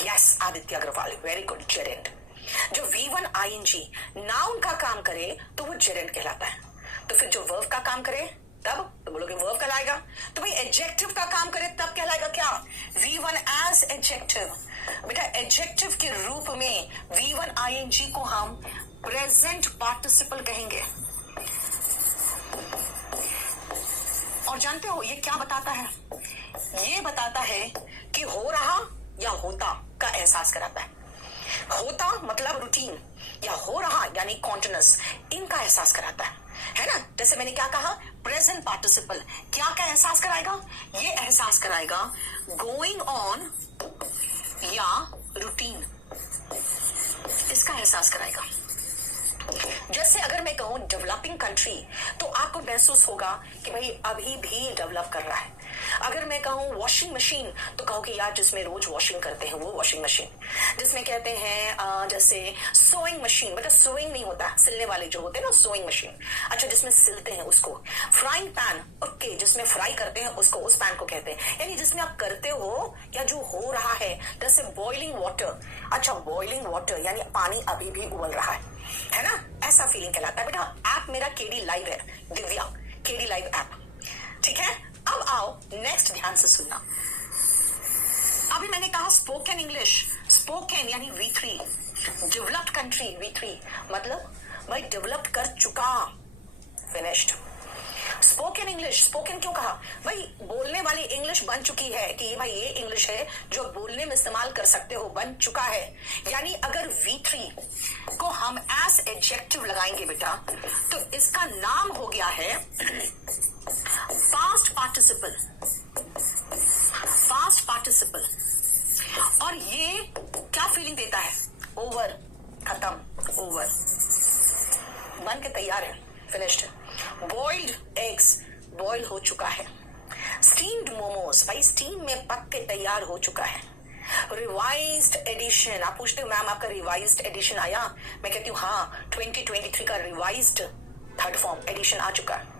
Yes Aditya Agarwal, very good, gerund. जो V1 ING नाउन का काम करे तो वो जेरेंट कहलाता है। तो फिर जो वर्ब का काम करे तब तो बोलोगे वर्ब कहलाएगा। तो भाई एडजेक्टिव का काम करे तब कहलाएगा क्या? V1 as adjective. बेटा एडजेक्टिव के रूप में V1 ING को हम प्रेजेंट पार्टिसिपल कहेंगे। और जानते हो ये क्या बताता है? ये बताता है कि हो रहा या होता का एहसास कराता है। होता मतलब रूटीन, या हो रहा यानी कॉन्टिन्यूस, इनका एहसास कराता है ना? जैसे मैंने क्या कहा, प्रेजेंट पार्टिसिपल क्या का एहसास कराएगा? ये एहसास कराएगा गोइंग ऑन या रूटीन, इसका एहसास कराएगा। जैसे अगर मैं कहूं डेवलपिंग कंट्री, तो आपको महसूस होगा कि भाई अभी भी डेवलप कर रहा है। अगर मैं कहूं वॉशिंग मशीन, तो कहो कि यार जिसमें रोज वॉशिंग करते हैं वो वॉशिंग मशीन। जिसमें कहते हैं जैसे सोइंग मशीन, मतलब सोइंग नहीं होता, सिलने वाले जो होते हैं ना, सोइंग मशीन। अच्छा, जिसमें सिलते हैं उसको फ्राइंग पैन, ओके, जिसमें फ्राई करते हैं उसको, उस पैन को कहते हैं। यानी जिसमें आप करते हो या जो हो रहा है, जैसे बॉइलिंग वाटर। अच्छा, बॉइलिंग वाटर यानी पानी अभी भी उबल रहा है ना? ऐसा फीलिंग कहलाता है। बेटा ऐप मेरा केडी लाइव है, दिव्या, केडी लाइव ऐप, ठीक है? अब आओ नेक्स्ट, ध्यान से सुनना। अभी मैंने कहा स्पोकन इंग्लिश, स्पोकन यानी V3, डेवलप्ड कंट्री V3 मतलब भाई डेवलप कर चुका, फिनिश्ड। स्पोकन इंग्लिश, स्पोकन क्यों कहा भाई? बोलने वाली इंग्लिश बन चुकी है कि ये भाई ये इंग्लिश है जो बोलने में इस्तेमाल कर सकते हो, बन चुका है। यानी अगर V3 को हम एज एडजेक्टिव लगाएंगे बेटा, तो इसका नाम हो गया है पास्ट पार्टिसिपल। पास्ट पार्टिसिपल, और ये क्या फीलिंग देता है? ओवर, खत्म, ओवर, बन के तैयार है, फिनिश्ड। बॉइल्ड एग्स, बॉयल हो चुका है। स्टीम्ड मोमोज, भाई स्टीम में पक के तैयार हो चुका है। रिवाइज्ड एडिशन, आप पूछते हो मैम आपका रिवाइज्ड एडिशन आया? मैं कहती हूँ हाँ, 2023 का रिवाइज्ड थर्ड फॉर्म एडिशन आ चुका है।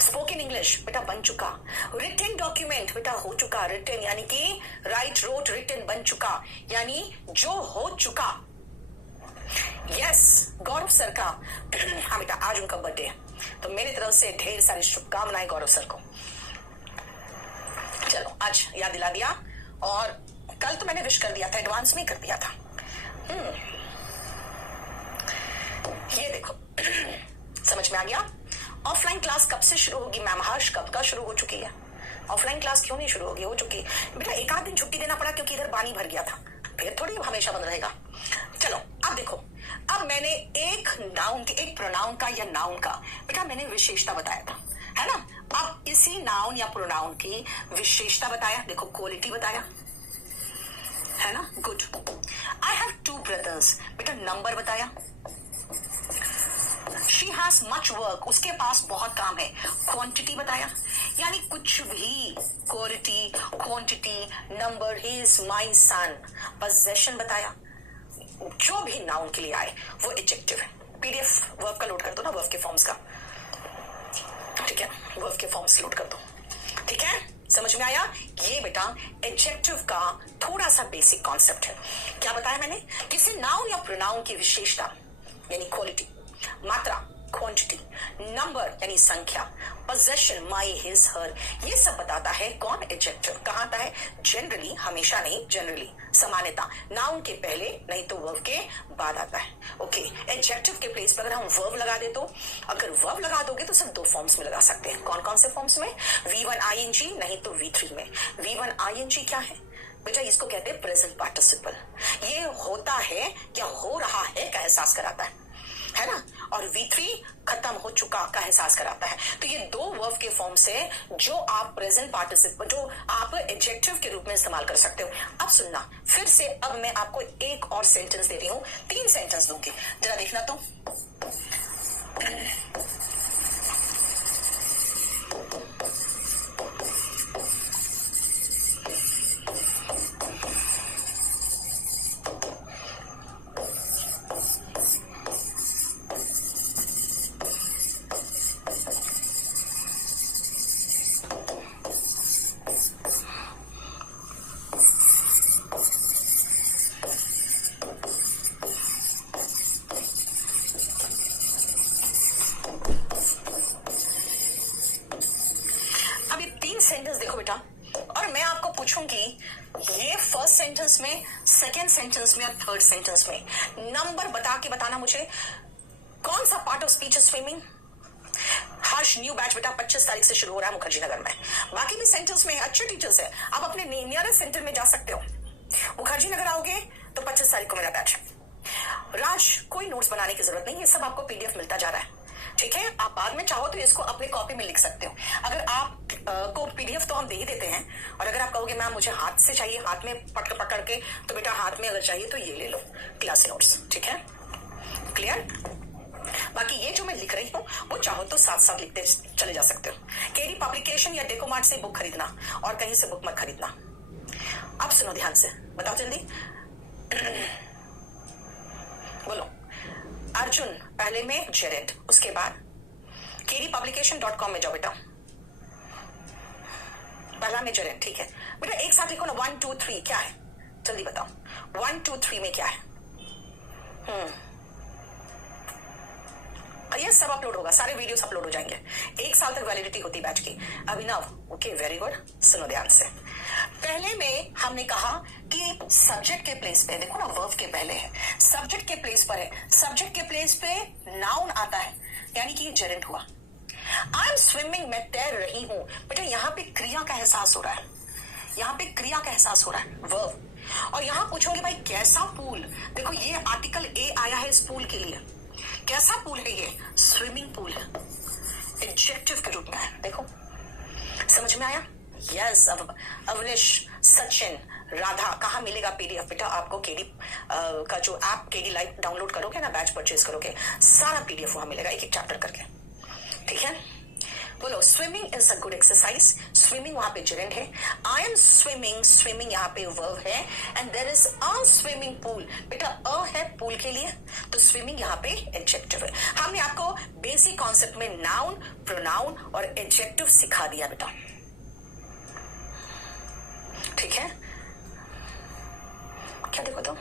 स्पोकन इंग्लिश बेटा बन चुका। रिटन डॉक्यूमेंट बेटा हो चुका। रिटन यानी कि राइट, रोट, रिटन, बन चुका यानी जो हो चुका। यस, गौरव सर का हाँ बेटा आज उनका बर्थडे है, तो मेरी तरफ से ढेर सारी शुभकामनाएं गौरव सर को। चलो आज याद दिला दिया, और कल तो मैंने विश कर दिया था, एडवांस में कर दिया था। ये देखो समझ में आ गया। ऑफलाइन क्लास कब से शुरू होगी मैम? हर्ष कब का शुरू हो चुकी है। ऑफलाइन क्लास क्यों नहीं शुरू होगी? हो चुकी बेटा, एक आध दिन छुट्टी देना पड़ा क्योंकि इधर पानी भर गया था, फिर थोड़ी हमेशा बंद रहेगा। चलो अब देखो, अब मैंने एक नाउन के, एक प्रोनाउन का या नाउन का बेटा मैंने विशेषता बताया था, है ना? अब इसी नाउन या प्रोनाउन की विशेषता बताया, देखो क्वालिटी बताया, है ना? गुड। आई हैव 2 ब्रदर्स, बेटा नंबर बताया। शी हैज मच वर्क, उसके पास बहुत काम है, क्वांटिटी बताया। यानी कुछ भी, quality, quantity, number, he is my son, possession बताया। जो भी नाउन के लिए आए वो एडजेक्टिव है। पीडीएफ वर्ब का लोड कर दो ना, वर्ब के फॉर्म्स का, ठीक है? वर्ब के फॉर्म्स लोड कर दो, ठीक है? समझ में आया? ये बेटा एडजेक्टिव का थोड़ा सा बेसिक कॉन्सेप्ट है। क्या बताया मैंने? किसी नाउन या प्रोनाउन की विशेषता यानी क्वालिटी, मात्रा क्वांटिटी, नंबर यानी संख्या, पोजेशन माई हिज हर, ये सब बताता है कौन? एडजेक्टिव। कहाँ आता है? जनरली, हमेशा नहीं, जनरली, सामान्यता नाउन के पहले नहीं तो वर्ब के बाद आता है। ओके, एडजेक्टिव के प्लेस पर अगर हम वर्ब लगा दे तो, अगर वर्ब लगा दोगे तो सिर्फ 2 फॉर्म्स में लगा सकते हैं। कौन कौन से फॉर्म्स में? V1 ing नहीं तो V3 में। V1 ing क्या है बेटा? इसको कहते हैं प्रेजेंट पार्टिसिपल। ये होता है या हो रहा है का एहसास कराता है ना? और V3 खत्म हो चुका का एहसास कराता है। तो ये 2 वर्ब के फॉर्म से जो आप प्रेजेंट पार्टिसिपल, जो आप एडजेक्टिव के रूप में इस्तेमाल कर सकते हो। अब सुनना फिर से, अब मैं आपको एक और सेंटेंस दे रही हूं, 3 सेंटेंस दूंगी, जरा देखना तो। सेंटेंस देखो बेटा, और मैं आपको पूछूंगी ये फर्स्ट सेंटेंस में, सेकेंड सेंटेंस में और थर्ड सेंटेंस में नंबर बता के बताना मुझे, कौन सा पार्ट ऑफ स्पीच इज फेमिंग? हर्ष न्यू बैच बेटा 25 तारीख से शुरू हो रहा है मुखर्जी नगर में। बाकी भी सेंटर्स में अच्छे टीचर्स है, आप अपने नियरेस्ट सेंटर में जा सकते हो। मुखर्जी नगर आओगे तो 25 तारीख को मेरा बैच है। राज, कोई नोट्स बनाने की जरूरत नहीं, ये सब आपको पीडीएफ मिलता जा रहा है, ठीक है? आप बाद में चाहो तो इसको अपने कॉपी में लिख सकते हो। अगर आप को पीडीएफ तो हम दे ही देते हैं, और अगर आप कहोगे मैम मुझे हाथ से चाहिए, हाथ में पकड़ के, तो बेटा हाथ में अगर चाहिए तो ये ले लो, क्लास नोट्स, ठीक है? क्लियर? बाकी ये जो मैं लिख रही हूँ वो चाहो तो साथ साथ लिखते चले जा सकते हो। केडी पब्लिकेशन या डेकोमार्ट से बुक खरीदना और कहीं से बुक मत खरीदना। अब सुनो ध्यान से, बताओ जल्दी। बोलो। अर्जुन पहले में जेरेड, उसके बाद kdpublication.com में जाओ बेटा, पहला में जेरेड, ठीक है बेटा? एक साथ लिखो ना, 1 2 3 क्या है? जल्दी बताओ, 1 2 3 में क्या है? ये सब अपलोड होगा, सारे वीडियोस अपलोड हो जाएंगे। 1 साल तक वैलिडिटी होती बैच की। अभिनव, ओके वेरी गुड, सुनो ध्यान से। पहले में हमने कहा कि सब्जेक्ट के प्लेस पे, देखो ना वर्ब के पहले है, सब्जेक्ट के प्लेस पर है, सब्जेक्ट के प्लेस पे नाउन आता है, यानी कि ये जेरेंट हुआ, आई एम स्विमिंग, मैं तैर रही हूं। बेटा यहाँ पे क्रिया का एहसास हो रहा है, यहाँ पे क्रिया का एहसास हो रहा है, वर्ब। और यहां पूछोगे भाई कैसा पूल, देखो ये आर्टिकल ए आया है इस पूल के लिए। कैसा पूल है ये? स्विमिंग पूल है, एडजेक्टिव के रूप में है। देखो समझ में आया? यस। अवनिश, सचिन, राधा, कहाँ मिलेगा पीडीएफ? बेटा आपको केडी का जो ऐप केडी लाइव डाउनलोड करोगे ना, बैच परचेज करोगे, सारा पीडीएफ वहां मिलेगा, एक एक चैप्टर करके। ठीक है, बोलो swimming is a good exercise. Swimming वहां पे जेरेंड है, आई एम स्विमिंग, स्विमिंग यहाँ पे वर्ब है, and there is a swimming pool. बेटा अ है पूल के लिए, तो स्विमिंग यहाँ पे एडजेक्टिव है। हमने आपको बेसिक कॉन्सेप्ट में नाउन, प्रोनाउन और एडजेक्टिव सिखा दिया बेटा। ठीक है, क्या देखो तो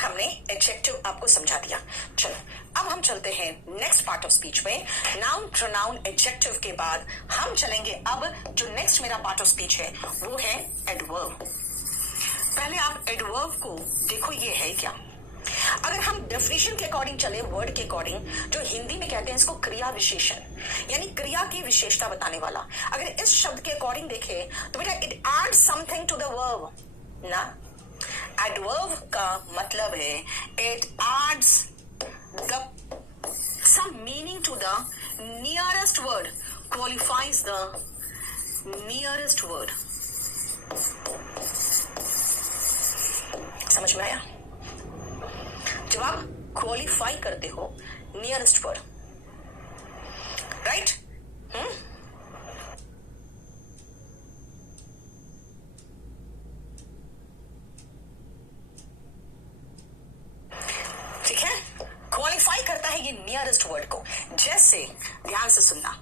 हमने एडजेक्टिव आपको समझा दिया। चलो अब हम चलते हैं नेक्स्ट पार्ट ऑफ स्पीच में। नाउन, प्रोनाउन, एडजेक्टिव के बाद हम चलेंगे अब जो नेक्स्ट मेरा पार्ट ऑफ स्पीच है वो है एडवर्ब। पहले आप एडवर्ब को देखो ये है क्या। अगर हम डेफिनेशन के अकॉर्डिंग चले, वर्ड के अकॉर्डिंग, जो हिंदी में कहते हैं इसको क्रिया विशेषण, यानी क्रिया की विशेषता बताने वाला। अगर इस शब्द के अकॉर्डिंग देखे तो बेटा it add something to the verb ना। एडवर्ब का मतलब है it adds the some meaning to the nearest word, qualifies the nearest word. समझ में आया? जब आप क्वालिफाई करते हो नियरेस्ट वर्ड, राइट? ठीक है, क्वालिफाई करता है ये नियरेस्ट वर्ड को। जैसे ध्यान से सुनना,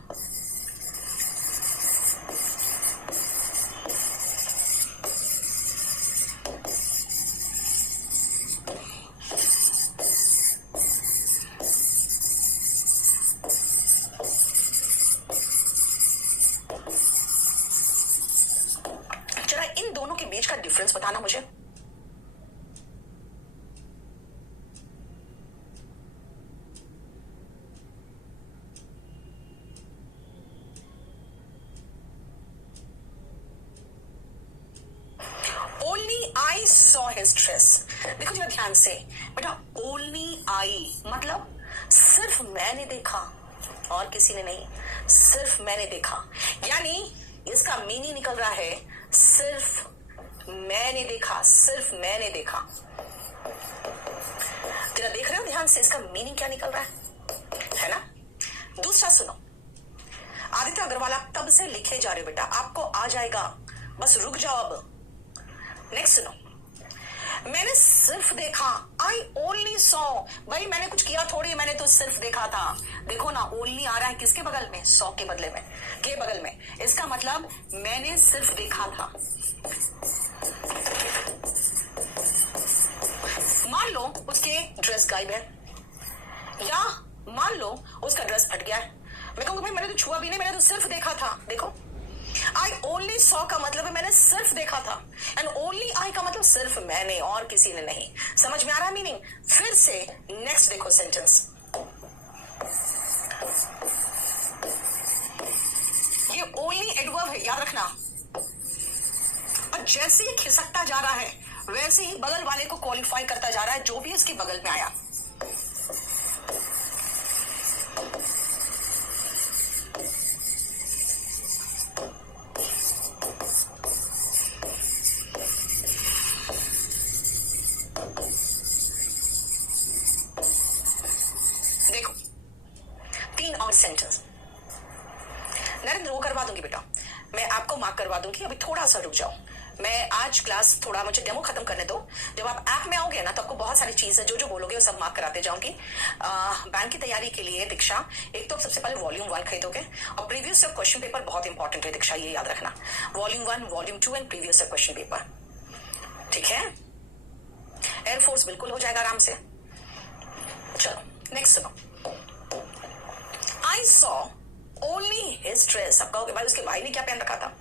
बीच का डिफरेंस बताना मुझे। Only I saw his dress. देखो जरा ध्यान से बेटा, ओनली आई मतलब सिर्फ मैंने देखा और किसी ने नहीं, सिर्फ मैंने देखा। यानी इसका मीनिंग निकल रहा है सिर्फ मैंने देखा, सिर्फ मैंने देखा। तेरा देख रहे हो ध्यान से, इसका मीनिंग क्या निकल रहा है ना। दूसरा सुनो, आदित्य अग्रवाल आप तब से लिखे जा रहे हो बेटा, आपको आ जाएगा, बस रुक जाओ अब। नेक्स्ट सुनो, मैंने सिर्फ देखा, आई ओनली सॉ। भाई मैंने कुछ किया थोड़ी, मैंने तो सिर्फ देखा था। देखो ना, ओनली आ रहा है किसके बगल में? सॉ के बदले में, के बगल में। इसका मतलब मैंने सिर्फ देखा था। मान लो उसके ड्रेस गायब है, या मान लो उसका ड्रेस फट गया है। मैं कहूंगा भाई मैंने तो छुआ भी नहीं, मैंने तो सिर्फ देखा था। देखो आई ओनली सॉ का मतलब है मैंने सिर्फ देखा था, एंड ओनली आई का मतलब सिर्फ मैंने और किसी ने नहीं। समझ में आ रहा है मीनिंग? फिर से नेक्स्ट देखो सेंटेंस, ये ओनली एडवर्ब है, याद रखना। और जैसे ही खिसकता जा रहा है वैसे ही बगल वाले को क्वालिफाई करता जा रहा है, जो भी इसके बगल में आया। देखो 3 और सेंटेंस। नरेंद्र वो करवा दूंगी बेटा, मैं आपको मार्क करवा दूंगी, अभी थोड़ा सा रुक जाओ। मैं आज क्लास थोड़ा मुझे डेमो खत्म करने दो। जब आप ऐप में आओगे ना तो आपको बहुत सारी चीजें जो जो बोलोगे वो सब मार्क कराते जाऊंगी। बैंक की तैयारी के लिए दीक्षा, एक तो सबसे पहले वॉल्यूम 1 खरीदोगे, और प्रीवियस ईयर क्वेश्चन पेपर बहुत इंपॉर्टेंट है दीक्षा, ये याद रखना। Volume 1, volume 2 and previous year question paper. ठीक है, एयरफोर्स बिल्कुल हो जाएगा आराम से। चलो नेक्स्ट सुनो, I saw only his dress. अब कहोगे भाई उसके भाई ने क्या पहन रखा था?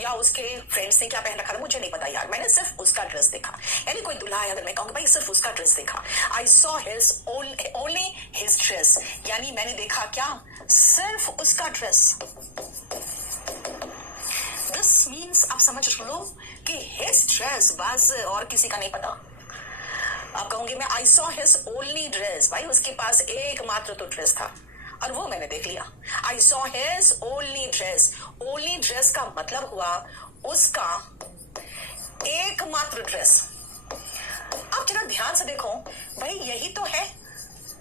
या उसके फ्रेंड्स ने क्या पहन रखा था मुझे नहीं पता यार, मैंने सिर्फ उसका ड्रेस देखा। यानी कोई दूल्हा है, अगर मैं कहूँगी भाई सिर्फ उसका ड्रेस देखा, I saw his only his dress, यानी मैंने देखा क्या, सिर्फ उसका ड्रेस। दिस मीन्स आप समझ लो कि हिज ड्रेस बस और किसी का नहीं पता। आप कहोगे मैं I saw his only dress, भाई उसके पास एकमात्र तो ड्रेस था और वो मैंने देख लिया। I saw his only dress, only dress का मतलब हुआ उसका एकमात्र ड्रेस। आप जरा ध्यान से देखो भाई, यही तो है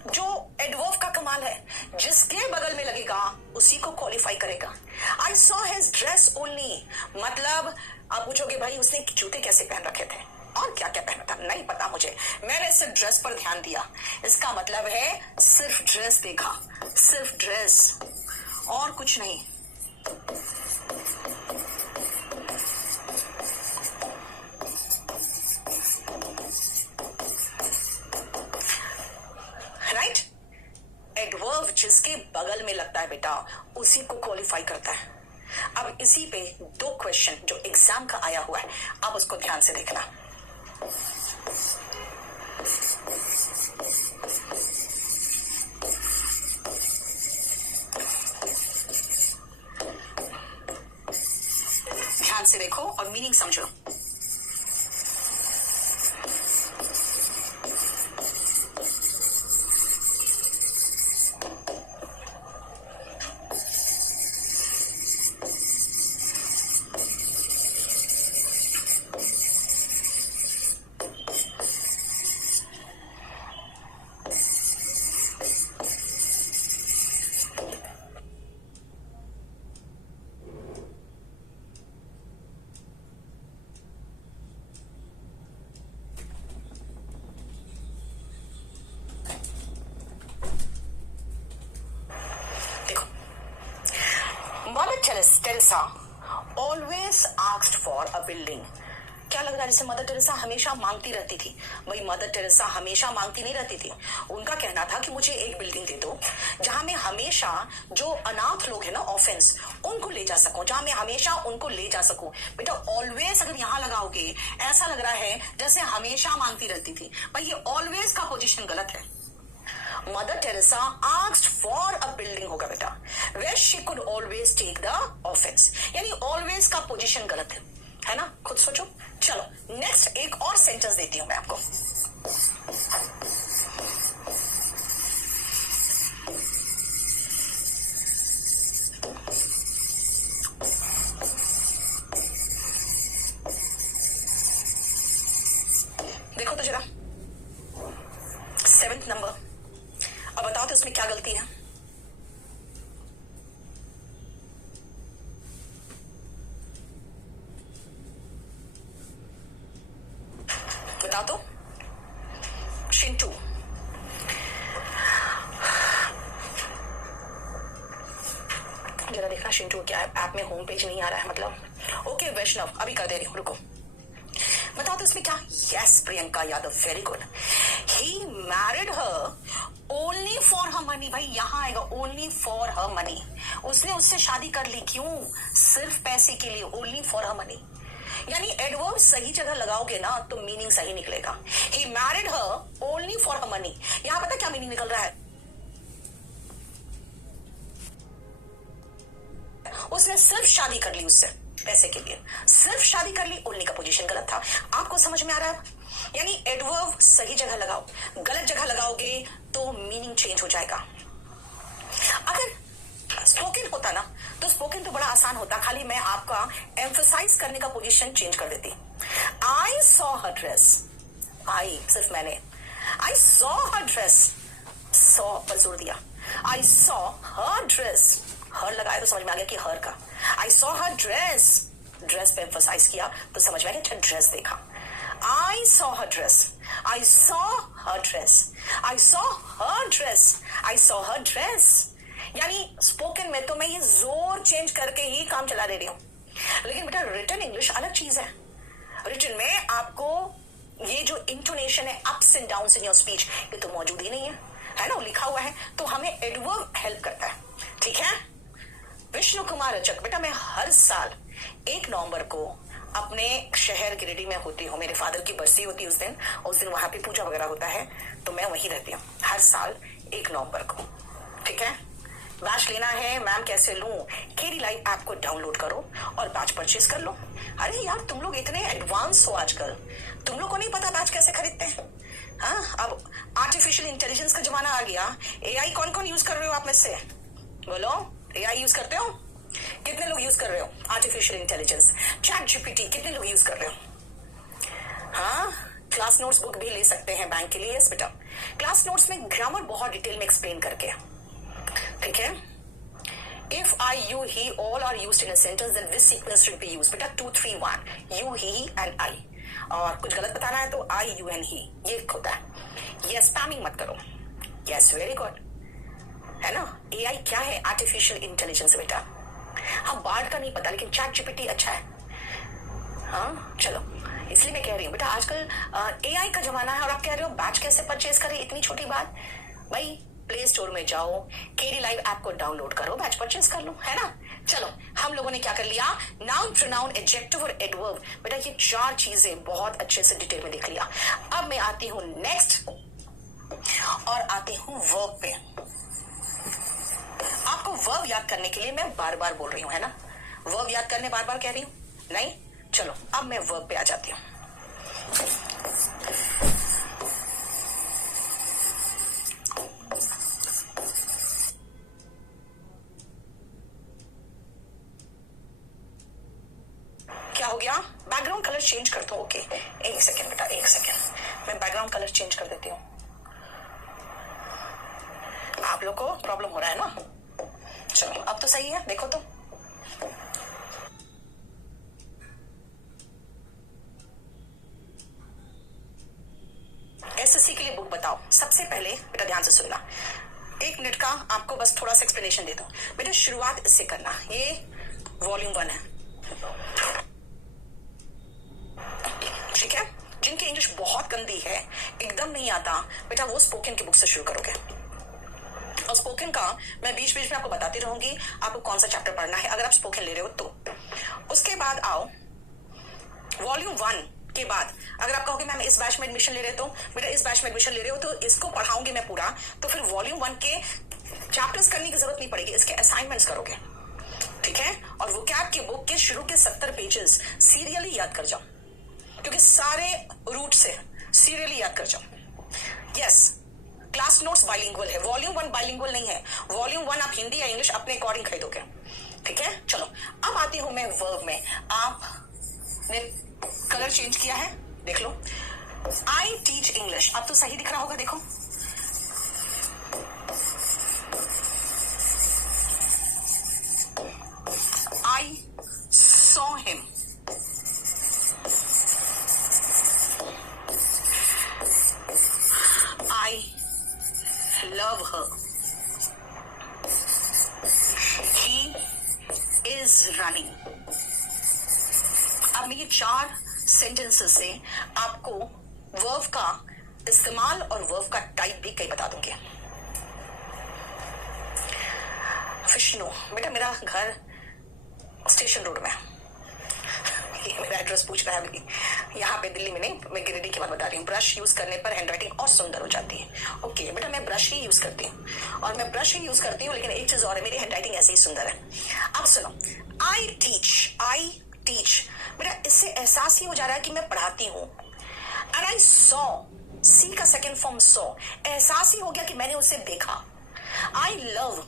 जो एडवर्ब का कमाल है, जिसके बगल में लगेगा उसी को क्वालिफाई करेगा। I saw his dress only मतलब आप पूछोगे भाई उसने जूते कैसे पहन रखे थे और क्या क्या पहना था, नहीं पता मुझे, मैंने सिर्फ ड्रेस पर ध्यान दिया। इसका मतलब है सिर्फ ड्रेस देखा, सिर्फ ड्रेस और कुछ नहीं। राइट, एडवर्ब जिसके बगल में लगता है बेटा उसी को क्वालिफाई करता है। अब इसी पे 2 क्वेश्चन जो एग्जाम का आया हुआ है, अब उसको ध्यान से देखना। ध्यान से देखो और मीनिंग समझो। Teresa always asked for a building। क्या लग रहा है जैसे मदर टेरेसा हमेशा मांगती रहती थी? वही मदर टेरेसा हमेशा मांगती नहीं रहती थी। उनका कहना था कि मुझे एक बिल्डिंग दे दो जहां मैं हमेशा जो अनाथ लोग हैं ना, ऑफेंस, उनको ले जा सकूं, जहां मैं हमेशा उनको ले जा सकूं। बेटा ऑलवेज अगर यहां लगाओगे ऐसा लग रहा है जैसे हमेशा मांगती रहती थी। भाई ये ऑलवेज का पोजिशन गलत है। Mother Teresa asked for a building होगा बेटा, where she could always take the offense, यानी always का पोजीशन गलत है ना? खुद सोचो। चलो नेक्स्ट एक और सेंटेंस देती हूं मैं आपको। देखो तो जरा 7th नंबर, अब बताओ तो इसमें क्या गलती है? बताओ तो शिंटू। जरा देखना शिंटू क्या ऐप में होम पेज नहीं आ रहा है मतलब। ओके वैष्णव अभी कर दे रही हूं, रुको। बताओ तो इसमें क्या? Yes Priyanka Yadav, very good. He married her only for her money. भाई यहां आएगा ओनली फॉर हर मनी। उसने उससे शादी कर ली, क्यों? सिर्फ पैसे के लिए, ओनली फॉर हर मनी। यानी एडवर्ब सही जगह लगाओगे ना तो मीनिंग सही निकलेगा। He married her only for her money. यहां पता क्या मीनिंग निकल रहा है? उसने सिर्फ शादी कर ली उससे पैसे के लिए, सिर्फ शादी कर ली, ओनली का पोजीशन गलत था। आपको समझ में आ रहा है? यानी एडवर्ब सही जगह लगाओ, गलत जगह लगाओगे तो मीनिंग चेंज हो जाएगा। अगर स्पोकन होता ना तो स्पोकन तो बड़ा आसान होता, खाली मैं आपका एम्फसाइज करने का पोजीशन चेंज कर देती। आई सॉ हर ड्रेस, आई सिर्फ मैंने, I saw her dress, saw पर जोर दिया। आई सॉ हर ड्रेस, हर लगाया तो समझ में आ गया कि हर का। I saw her dress, dress पे एम्फसाइज किया तो समझ में आ गया ड्रेस देखा। I saw her dress, I saw her dress, I saw her dress, I saw her dress. यानी स्पोकन में तो मैं ये जोर चेंज करके ही काम चला दे रही हूं, लेकिन बेटा रिटन इंग्लिश अलग चीज है। रिटन में आपको ये जो इंटोनेशन है, ups and downs in your speech, ये तो मौजूद ही नहीं है ना, लिखा हुआ है। तो हमें एडवर्ब हेल्प करता है, ठीक है। विष्णु कुमार रचक, बेटा मैं हर साल 1 नवंबर को अपने शहर गिरिडीह में होती हूँ। मेरे फादर की बरसी होती है उस दिन वहां पे पूजा वगैरह होता है, तो मैं वहीं रहती हूँ हर साल 1 नवंबर को। ठीक है, बैच लेना है मैम कैसे लूं? केडी लाइव ऐप को डाउनलोड करो और बैच परचेज कर लो। अरे यार तुम लोग इतने एडवांस हो आजकल, तुम लोग को नहीं पता बैच कैसे खरीदते हैं? हाँ, अब आर्टिफिशियल इंटेलिजेंस का जमाना आ गया। एआई कौन कौन यूज कर रहे हो आप में से? बोलो, एआई यूज करते हो? कितने लोग यूज कर रहे हो आर्टिफिशियल इंटेलिजेंस? चैट जीपीटी कितने लोग यूज कर रहे हो? हाँ, क्लास नोट्स बुक भी ले सकते हैं बैंक के लिए। यस बेटा, क्लास नोट्स में ग्रामर बहुत डिटेल में एक्सप्लेन करके। ठीक है, if I you he all are used in a sentence then this sequence should be used. बेटा 2 3 1 यू ही एंड आई, और कुछ गलत बताना है तो आई यू एन ही, ये होता है। ये स्पैमिंग मत करो। यस, वेरी गुड, है ना। एआई क्या है? आर्टिफिशियल इंटेलिजेंस बेटा। हाँ, बार्ड का नहीं पता, लेकिन चैट जीपीटी अच्छा है। हाँ चलो, इसलिए मैं कह रही हूँ बेटा आजकल एआई का जमाना है और आप कह रहे हो बैच कैसे परचेज करें? इतनी छोटी बात। भाई प्ले स्टोर में जाओ, केडी लाइव ऐप को डाउनलोड करो, बैच परचेज कर लो, है ना। चलो, हम लोगों ने क्या कर लिया? नाउन, प्रोनाउन, एडजेक्टिव और एडवर्ब। बेटा ये 4 चीजें बहुत अच्छे से डिटेल में देख लिया। अब मैं आती हूँ नेक्स्ट और आती हूँ वर्ब पे। आपको वर्ब याद करने के लिए मैं बार बार बोल रही हूँ, है ना। वर्ब याद करने बार बार कह रही हूँ नहीं। चलो अब मैं वर्ब पे आ जाती हूँ। क्या हो गया? बैकग्राउंड कलर चेंज कर दो। ओके, एक सेकेंड बेटा, एक सेकेंड, मैं बैकग्राउंड कलर चेंज कर देती हूँ। आप लोग को प्रॉब्लम हो रहा है ना? चलो अब तो सही है, देखो तो। एसएससी के लिए बुक बताओ। सबसे पहले बेटा ध्यान से सुनना, 1 मिनट का आपको बस थोड़ा सा एक्सप्लेनेशन दे दूं। बेटा शुरुआत इससे करना, ये वॉल्यूम 1 है। ठीक है, जिनकी इंग्लिश बहुत गंदी है, एकदम नहीं आता, बेटा वो स्पोकन की बुक से शुरू करोगे। और स्पोकन का मैं बीच बीच में आपको बताती रहूंगी आपको कौन सा चैप्टर पढ़ना है, अगर आप स्पोकन ले रहे हो तो। उसके बाद आओ वॉल्यूम 1 के बाद, अगर आप कहोगे मैम इस बैच में एडमिशन ले रहे हो, तो बेटा इस बैच में एडमिशन ले रहे हो तो इसको पढ़ाऊंगी मैं पूरा, तो फिर वॉल्यूम 1 के चैप्टर्स करने की जरूरत नहीं पड़ेगी, इसके असाइनमेंट्स करोगे। ठीक है, और वोकैब की बुक के शुरू के 70 पेजेस सीरियली याद कर जाओ, क्योंकि सारे रूट से सीरियली याद कर जाओ। यस, क्लास नोट्स बाइलिंगुअल है, वॉल्यूम 1 बाइलिंगुअल नहीं है। वॉल्यूम 1 आप हिंदी या इंग्लिश अपने अकॉर्डिंग खरीदोगे। ठीक है, चलो अब आती हूं मैं वर्ब में। आपने कलर चेंज किया है, देख लो। आई टीच इंग्लिश, अब तो सही दिख रहा होगा, देखो। I saw him, I love her, he is running। अब मैं ये 4 सेंटेंसेस से आपको वर्ब का इस्तेमाल और वर्ब का टाइप भी कई बता दूंगी। विष्णु बेटा, मेरा घर स्टेशन रोड में, ये मेरा एड्रेस पूछ रहा है अभी। यहाँ पे दिल्ली में नहीं, मैं गिरिडीह की बात बता रही हूँ। ब्रश यूज करने पर हैंडराइटिंग और सुंदर हो जाती है। ओके बेटा, मैं ब्रश ही यूज करती हूँ, और मैं ब्रश ही यूज करती हूँ, लेकिन एक चीज और है, मेरी हैंडराइटिंग ऐसे ही सुंदर है। अब सुनो, आई टीच बेटा, इससे एहसास ही हो जा रहा है कि मैं पढ़ाती हूँ। एंड आई सॉ, सी का सेकेंड फॉर्म सॉ, एहसास ही हो गया कि मैंने उसे देखा। आई लव,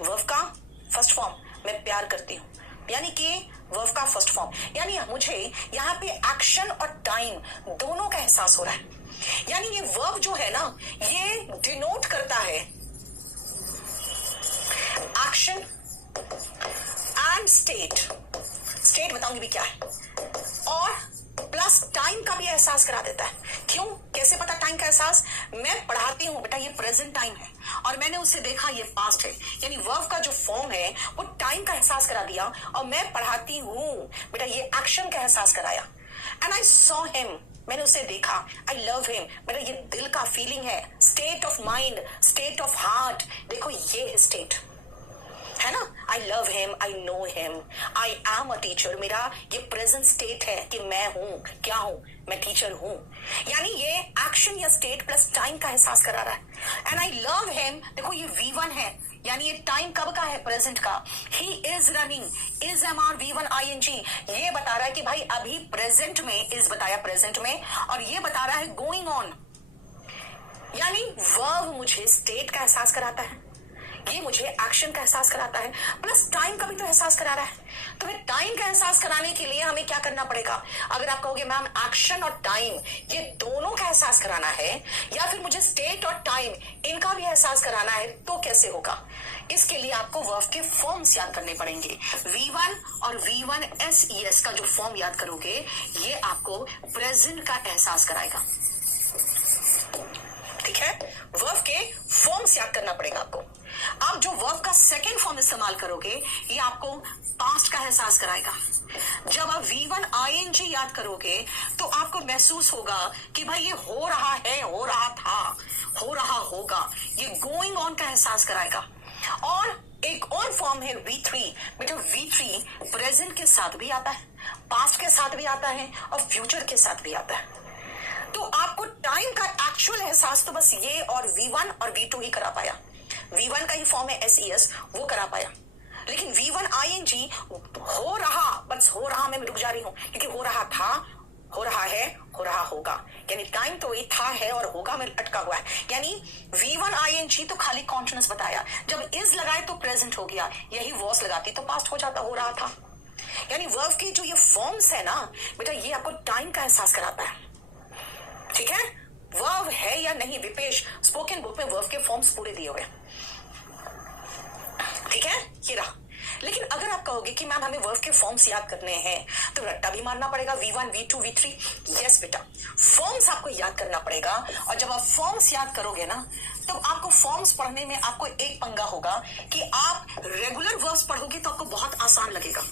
वर्ब का फर्स्ट फॉर्म, मैं प्यार करती हूँ, यानी कि वर्ब का फर्स्ट फॉर्म, यानी मुझे यहाँ पे एक्शन और टाइम दोनों का एहसास हो रहा है। यानी ये वर्ब जो है ना, ये डिनोट करता है एक्शन एंड स्टेट बताऊंगी भी क्या है, और प्लस टाइम का भी एहसास करा देता है। क्यों, कैसे पता टाइम का एहसास? मैं पढ़ाती हूं बेटा, ये प्रेजेंट टाइम है, और मैंने उसे देखा, ये पास्ट है। यानी वर्ब का जो फॉर्म है वो टाइम का एहसास करा दिया, और मैं पढ़ाती हूं बेटा, ये एक्शन का एहसास कराया। एंड आई सॉ हिम, मैंने उसे देखा। आई लव हिम बेटा, ये दिल का फीलिंग है, state of mind, state of heart, देखो ये स्टेट है ना। I love him, I know him, I am a teacher. मेरा ये प्रेजेंट स्टेट है कि मैं हूं, क्या हूं, मैं टीचर हूं। यानी ये एक्शन या स्टेट प्लस टाइम का एहसास करा रहा है। एंड आई लव हिम, देखो ये V1 है, यानी ये टाइम कब का है, प्रेजेंट का। He is running, is MR V1 ING, ये बता रहा है कि भाई अभी प्रेजेंट में, इज बताया प्रेजेंट में, और ये बता रहा है गोइंग ऑन। यानी वर्ब मुझे स्टेट का एहसास कराता है, ये मुझे एक्शन का एहसास कराता है, प्लस टाइम का भी तो एहसास करा रहा है। तो फिर टाइम का एहसास कराने के लिए हमें क्या करना पड़ेगा? अगर आप कहोगे मैम एक्शन और टाइम ये दोनों का एहसास कराना है, या फिर मुझे स्टेट और टाइम इनका भी एहसास कराना है, तो कैसे होगा? इसके लिए आपको वर्ब के फॉर्म्स याद करने पड़ेंगे। V1 और V1 SES का जो फॉर्म याद करोगे, ये आपको प्रेजेंट का एहसास कराएगा। ठीक है, वर्ब के फॉर्म्स याद करना पड़ेगा आपको। आप जो वर्ब का सेकेंड फॉर्म इस्तेमाल करोगे, ये आपको पास्ट का एहसास कराएगा। जब आप V1 ING याद करोगे, तो आपको महसूस होगा कि भाई ये हो रहा है, हो रहा था, हो रहा होगा, ये गोइंग ऑन का एहसास कराएगा। और एक और फॉर्म है V3। बेटा V3 प्रेजेंट के साथ भी आता है, पास्ट के साथ भी आता है, और फ्यूचर के साथ भी आता है। तो आपको टाइम का एक्चुअल एहसास तो बस ये और V1 और V2 ही करा पाया। V1 का ही फॉर्म है SES, वो करा पाया। लेकिन V1 ING हो रहा, बस हो रहा में रुक जा रही हूं, क्योंकि हो रहा था, हो रहा है, हो रहा होगा, यानी टाइम तो ये था है और होगा में अटका हुआ है। यानी V1 ING तो खाली कॉन्टिन्यूस बताया, जब इज लगाए तो प्रेजेंट हो गया, यही वॉस लगाती तो पास्ट हो जाता, हो रहा था। यानी वर्ब के जो ये फॉर्म्स है ना बेटा, ये आपको टाइम का एहसास कराता है। ठीक है, वर्ब है या नहीं, विपेश स्पोकन बुक में वर्ब के फॉर्म्स पूरे दिए हुए। ठीक है, ये रहा। लेकिन अगर आप कहोगे कि मैम हमें वर्ब के फॉर्म्स याद करने हैं, तो रट्टा भी मारना पड़ेगा, V1 V2 V3। यस बेटा, फॉर्म्स आपको याद करना पड़ेगा। और जब आप फॉर्म्स याद करोगे ना, तो आपको फॉर्म्स पढ़ने में आपको एक पंगा होगा कि आप रेगुलर वर्ब्स पढ़ोगे तो आपको बहुत आसान लगेगा,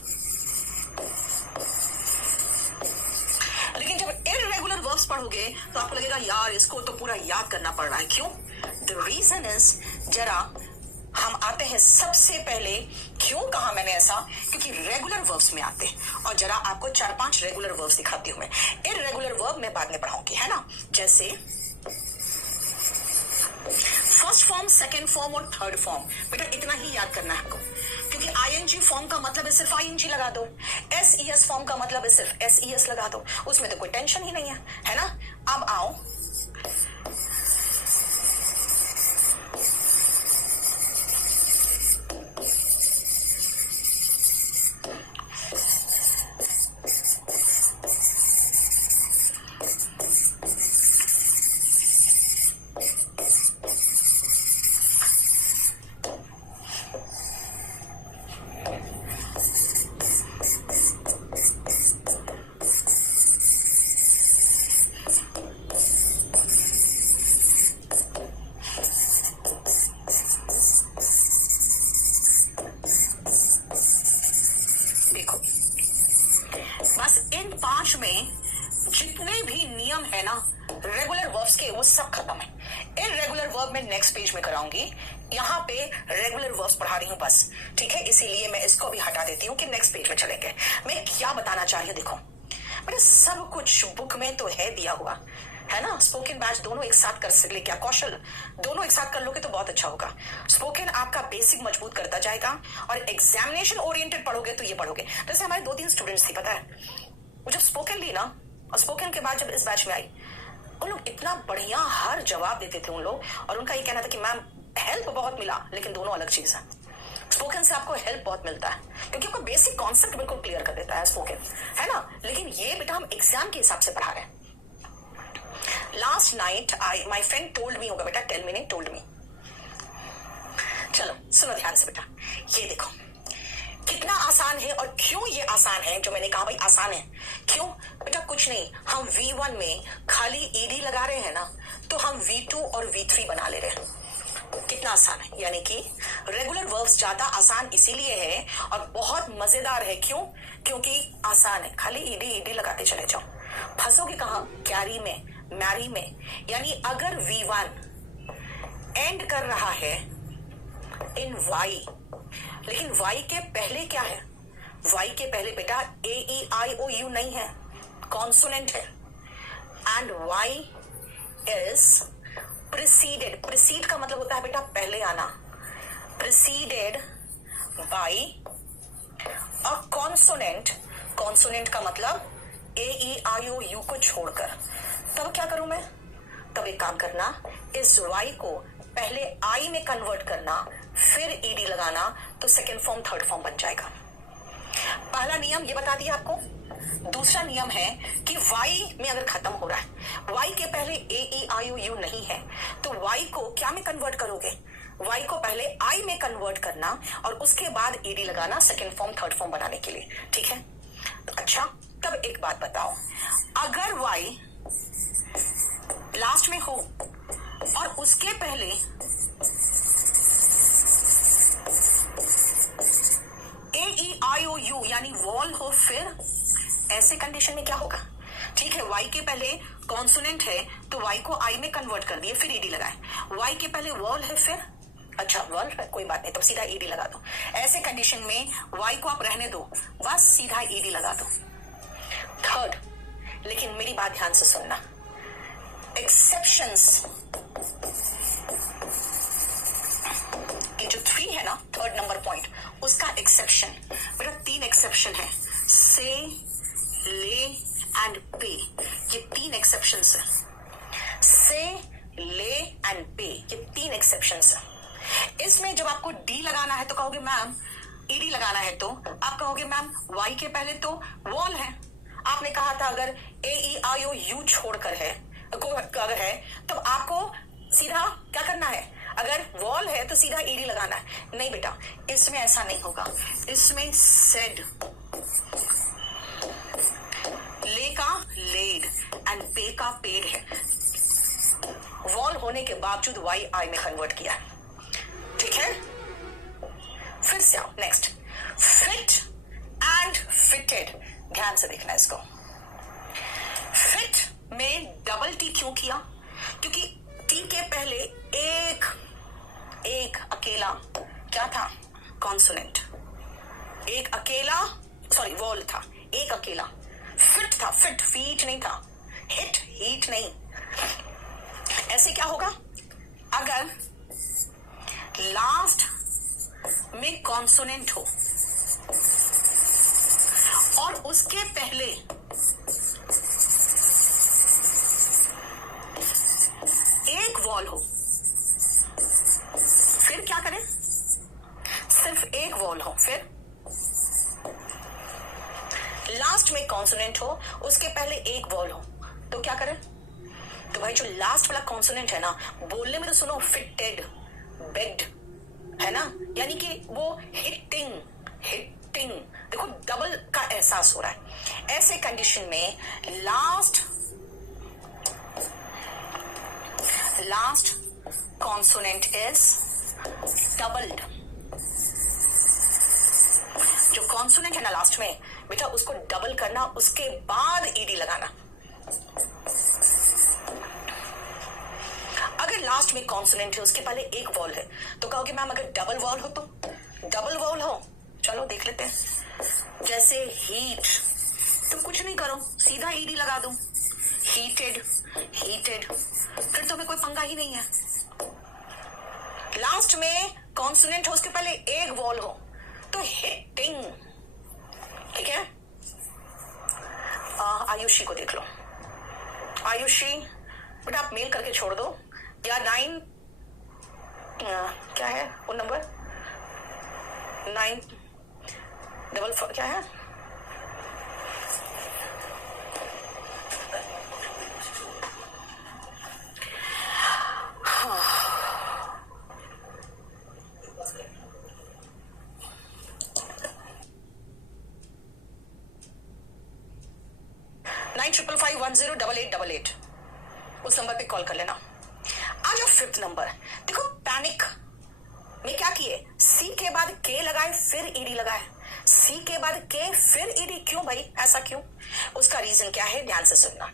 लेकिन जब इररेगुलर वर्ब्स पढ़ोगे तो आपको लगेगा यार इसको तो पूरा याद करना पड़ रहा है। क्यों? द रीजन इज, जरा हम आते हैं सबसे पहले, क्यों कहा मैंने ऐसा, क्योंकि रेगुलर वर्ब्स में आते हैं। और जरा आपको 4-5 रेगुलर वर्ब्स दिखाती हूं मैं। इररेगुलर वर्ब मैं बाद में पढ़ाऊंगी, है ना। जैसे फर्स्ट फॉर्म, सेकेंड फॉर्म और थर्ड फॉर्म, बेटा इतना ही याद करना है आपको, क्योंकि ING फॉर्म का मतलब है सिर्फ ING लगा दो, SES फॉर्म का मतलब है सिर्फ SES लगा दो, उसमें तो कोई टेंशन ही नहीं है ना। अब आओ में जितने भी नियम है ना रेगुलर वर्ब्स के, वो सब खत्म है। इररेगुलर वर्ब में नेक्स्ट पेज में कराऊंगी, यहाँ पे रेगुलर वर्ब्स पढ़ा रही हूँ बस। ठीक है, इसीलिए मैं इसको भी हटा देती हूँ कि नेक्स्ट पेज में चलेंगे। मैं क्या बताना चाहिए, देखो बेटा सब कुछ बुक में तो है दिया हुआ, है ना। स्पोकन बैच दोनों एक साथ कर सकते, क्या कौशल दोनों एक साथ कर लोगे तो बहुत अच्छा होगा। स्पोकन आपका बेसिक मजबूत करता जाएगा, और एग्जामिनेशन ओरिएंटेड पढ़ोगे तो ये पढ़ोगे। जैसे हमारे 2-3 स्टूडेंट्स थी, पता है, वो जब स्पोकन ली ना, और स्पोकन के बाद जब इस बैच में आई, उन लोग इतना बढ़िया हर जवाब देते थे उन लोग, और उनका ये कहना था कि मैम हेल्प बहुत मिला, लेकिन दोनों अलग चीज है। स्पोकन से आपको हेल्प बहुत मिलता है, क्योंकि आपको बेसिक कॉन्सेप्ट बिल्कुल क्लियर कर देता है स्पोकन, है ना। लेकिन ये बेटा हम एग्जाम के हिसाब से पढ़ा रहे हैं। Last night my friend told me, होगा बेटा टेल मी नहीं टोल्ड मी। चलो सुनो ध्यान से बेटा, ये देखो कितना आसान है, और क्यों ये आसान है, जो मैंने कहा भाई आसान है क्यों बेटा, कुछ नहीं, हम V1 में खाली ED लगा रहे हैं ना, तो हम V2 और V3 बना ले रहे हैं। कितना आसान है, यानी कि रेगुलर वर्ब्स ज्यादा आसान इसीलिए है और बहुत मजेदार है। क्यों? क्योंकि आसान है, खाली ED लगाते चले जाओ, फंसोगे कहां, कैरी में, मैरी में। यानी अगर V1 एंड कर रहा है इन Y, लेकिन वाई के पहले क्या है? वाई के पहले बेटा ए ई आई ओ यू नहीं है, कॉन्सोनेंट है। And Y is preceded, precede का मतलब होता है बेटा पहले आना, preceded by a consonant, consonant का मतलब ए ई आई ओ यू को छोड़कर। तब क्या करूं मैं? तब एक काम करना, इस वाई को पहले आई में कन्वर्ट करना, फिर ईडी लगाना, तो सेकेंड फॉर्म थर्ड फॉर्म बन जाएगा। पहला नियम ये बता दिया आपको। दूसरा नियम है कि y में अगर खत्म हो रहा है, y के पहले ए ई आई ओ यू नहीं है, तो y को क्या में कन्वर्ट करोगे? y को पहले i में कन्वर्ट करना और उसके बाद ईडी लगाना सेकेंड फॉर्म थर्ड फॉर्म बनाने के लिए, ठीक है? अच्छा, तब एक बात बताओ, अगर y लास्ट में हो और उसके पहले ए ई आई ओ यू यानी वॉल हो, फिर ऐसे कंडीशन में क्या होगा? ठीक है, y के पहले कॉन्सोनेंट है तो y को i में कन्वर्ट कर दिए, फिर ईडी लगाए। y के पहले वॉल है, फिर अच्छा वॉल है, कोई बात नहीं, तब सीधा ईडी लगा दो। ऐसे कंडीशन में y को आप रहने दो, बस सीधा ईडी लगा दो। थर्ड, लेकिन मेरी बात ध्यान से सुनना, एक्सेप्शंस, ये जो 3 है ना, थर्ड नंबर पॉइंट, उसका एक्सेप्शन बेटा 3 एक्सेप्शन है, से, ले एंड पे, ये 3 एक्सेप्शन है। से, ले एंड पे, ये 3 एक्सेप्शन है। इसमें जब आपको डी लगाना है तो कहोगे मैम ईडी लगाना है, तो आप कहोगे मैम वाई के पहले तो वॉल है, आपने कहा था अगर ए ई आई ओ यू छोड़कर है अगर है तो आपको सीधा क्या करना है? अगर वॉल है तो सीधा ईडी लगाना है। नहीं बेटा, इसमें ऐसा नहीं होगा, इसमें सेड, ले का लेड एंड पे का पेड है। वॉल होने के बावजूद वाई आई में कन्वर्ट किया, ठीक है? फिर से आओ, नेक्स्ट, फिट एंड फिटेड, ध्यान से देखना इसको। फिट में डबल टी क्यों किया? क्योंकि टी के पहले एक अकेला क्या था? कॉन्सोनेंट, एक अकेला सॉरी वॉल था, एक अकेला फिट था, फिट फीट नहीं था, हिट हीट नहीं। ऐसे क्या होगा? अगर लास्ट में कॉन्सोनेंट हो और उसके पहले एक वॉल हो, फिर क्या करें? सिर्फ एक वॉल हो, फिर लास्ट में कॉन्सोनेंट हो, उसके पहले एक वॉल हो, तो क्या करें? तो भाई जो लास्ट वाला कॉन्सोनेंट है ना, बोलने में तो सुनो फिटेड, बेग्ड है ना, यानी कि वो हिटिंग, देखो डबल का एहसास हो रहा है। ऐसे कंडीशन में लास्ट कॉन्सोनेंट इज डबल्ड। जो कॉन्सोनेंट है ना लास्ट में बेटा, उसको डबल करना, उसके बाद ईडी लगाना। अगर लास्ट में कॉन्सोनेंट है उसके पहले एक वॉल है तो कहोगे मैम अगर डबल वॉल हो तो? डबल वॉल हो, चलो देख लेते हैं। जैसे हीट, तुम कुछ नहीं करो, सीधा ईडी लगा दो, हीटेड, फिर तुम्हें कोई पंगा ही नहीं है। लास्ट में कॉन्सोनेंट हो, उसके पहले एक वॉल हो तो हिटिंग, ठीक है? आयुषी को देख लो। आयुषी बेटा आप मेल करके छोड़ दो, या 9 क्या है वो नंबर, 944 क्या है? $955108888 उस नंबर पे कॉल कर लेना। आ जाओ फिफ्थ नंबर। देखो पैनिक में क्या किए, सी के बाद के लगाए फिर ईडी लगाए, सी के बाद के फिर ईडी। क्यों भाई, ऐसा क्यों? उसका रीजन क्या है, ध्यान से सुनना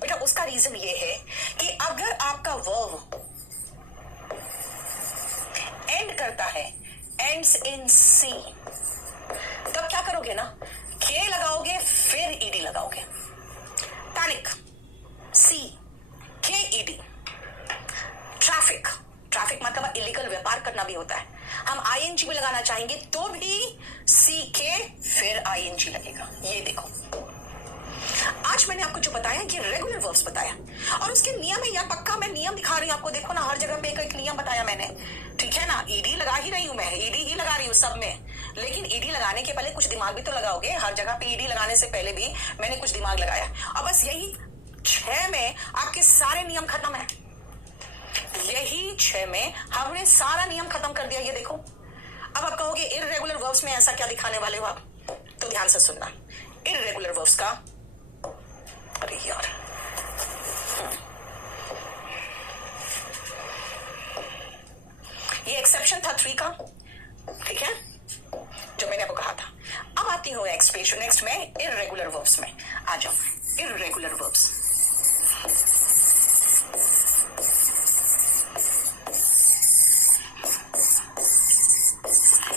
बेटा। उसका रीजन ये है कि अगर आपका वर्ब एंड करता है एंड्स इन सी, तब क्या करोगे ना, के लगाओगे फिर ईडी लगाओगे। पैनिक, सी के ईडी। ट्रैफिक, ट्रैफिक मतलब इलीगल व्यापार करना भी होता है, हम आईएनजी भी लगाना चाहेंगे तो भी सी के फिर आईएनजी लगेगा। ये देखो आज मैंने आपको जो बताया ये रेगुलर वर्ब्स बताया, और उसके नियम है यार, पक्का मैं नियम दिखा रही हूँ आपको, देखो ना हर जगह पे एक नियम बताया मैंने, ठीक है ना। ईडी लगा ही रही हूं मैं, ईडी ही लगा रही हूँ सब में, लेकिन ईडी लगाने के पहले कुछ दिमाग भी तो लगाओगे। हर जगह पे ईडी लगाने से पहले भी मैंने कुछ दिमाग लगाया, और बस यही 6 में आपके सारे नियम खत्म है। यही 6 में हमने सारा नियम खत्म कर दिया। ये देखो, अब आप कहोगे इररेगुलर वर्ब्स में ऐसा क्या दिखाने वाले हो आप, तो ध्यान से सुनना। इररेगुलर वर्ब्स का, अरे यार ये एक्सेप्शन था 3 का, ठीक है, जो मैंने आपको कहा था। अब आती हूँ नेक्स्ट में इररेगुलर वर्ब्स में आ जाओ। इररेगुलर वर्ब्स,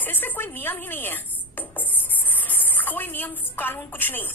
इसमें कोई नियम ही नहीं है, कोई नियम कानून कुछ नहीं।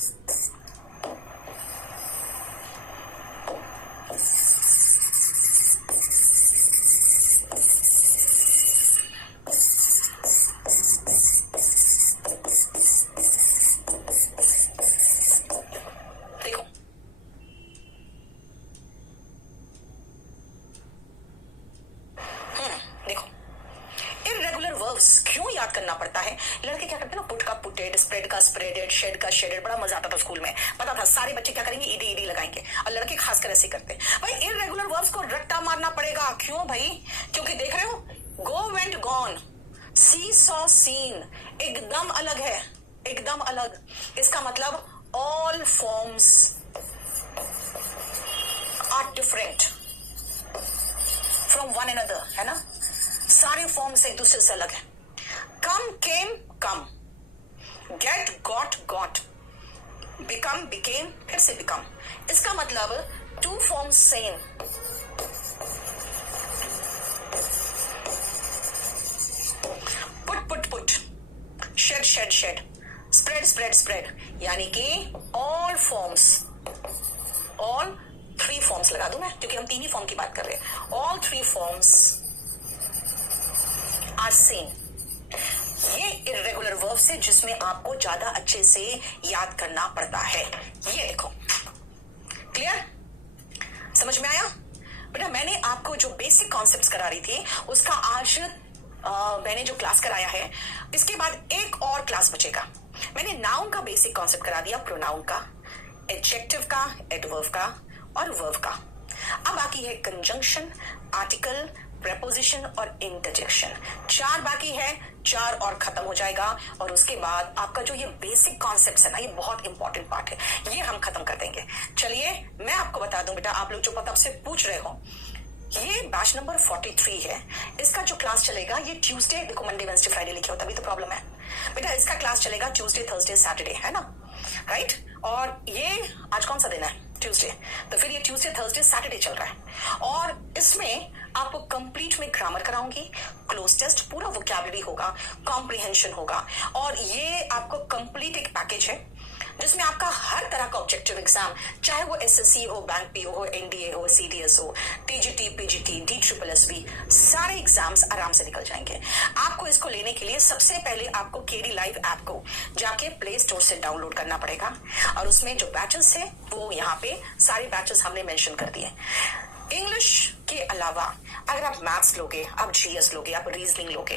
क्यों याद करना पड़ता है, लड़के क्या करते हैं ना, पुट का पुटेड, स्प्रेड का स्प्रेडेड, शेड का शेडेड, बड़ा मजा आता था स्कूल में, पता था सारे बच्चे क्या करेंगे, ईडी ईडी लगाएंगे, और लड़के खासकर ऐसे करते हैं। भाई इररेगुलर वर्ब्स को रट्टा मारना पड़ेगा, क्यों भाई, क्योंकि देख रहे हो go went gone, see saw seen, एकदम अलग है, एकदम अलग। इसका मतलब all forms are different from one another, है ना, सारे फॉर्म्स एक दूसरे से अलग है। Come came come, get got got, become became, फिर से बिकम, इसका मतलब 2 forms same. Put put put, shed shed shed, spread spread spread, यानी कि ऑल फॉर्म्स, ऑल 3 फॉर्म्स लगा दूं मैं, क्योंकि हम 3 ही फॉर्म की बात कर रहे हैं। All 3 forms are same. ये इररेगुलर वर्ब से जिसमें आपको ज्यादा अच्छे से याद करना पड़ता है। ये देखो, क्लियर, समझ में आया बेटा। मैंने आपको जो बेसिक कॉन्सेप्ट्स करा रही थी उसका आज मैंने जो क्लास कराया है, इसके बाद एक और क्लास बचेगा। मैंने नाउन का बेसिक कॉन्सेप्ट करा दिया, प्रोनाउन का, एडजेक्टिव का, एडवर्ब का और वर्ब का। अब बाकी है कंजंक्शन, आर्टिकल, प्रेपोजिशन और इंटरजेक्शन। 4 बाकी है, 4 और खत्म हो जाएगा, और उसके बाद आपका जो ये बेसिक कॉन्सेप्ट है ना, ये बहुत इंपॉर्टेंट पार्ट है, ये हम खत्म कर देंगे। चलिए मैं आपको बता दूं बेटा, आप लोग जो पता आपसे पूछ रहे हो, ये बैच नंबर 43 है। इसका जो क्लास चलेगा ये ट्यूसडे, देखो मंडे वेडनेसडे फ्राइडे लिखे हो तभी तो प्रॉब्लम है बेटा। इसका क्लास चलेगा ट्यूसडे थर्सडे सैटरडे, है ना, राइट। और ये आज कौन सा दिन है, ट्यूसडे, तो फिर ये ट्यूसडे थर्सडे सैटरडे चल रहा है। और इसमें आपको कंप्लीट में ग्रामर कराऊंगी, क्लोज टेस्ट, पूरा वोकैबुलरी होगा, कॉम्प्रिहेंशन होगा, और ये आपको कंप्लीट एक पैकेज है जिसमें आपका हर तरह का ऑब्जेक्टिव एग्जाम, चाहे वो एसएससी हो, बैंक पीओ हो, एनडीए हो, सीडीएस हो, टीजीटी, पीजीटी, DSSB, सारे एग्जाम्स आराम से निकल जाएंगे। आपको इसको लेने के लिए सबसे पहले आपको केडी लाइव ऐप को जाके प्ले स्टोर से डाउनलोड करना पड़ेगा, और उसमें जो बैचेस है वो यहाँ पे सारे बैचेस हमने मेंशन कर दिए। इंग्लिश के अलावा अगर आप मैथ्स लोगे, आप जीएस लोगे, आप रीजनिंग लोगे,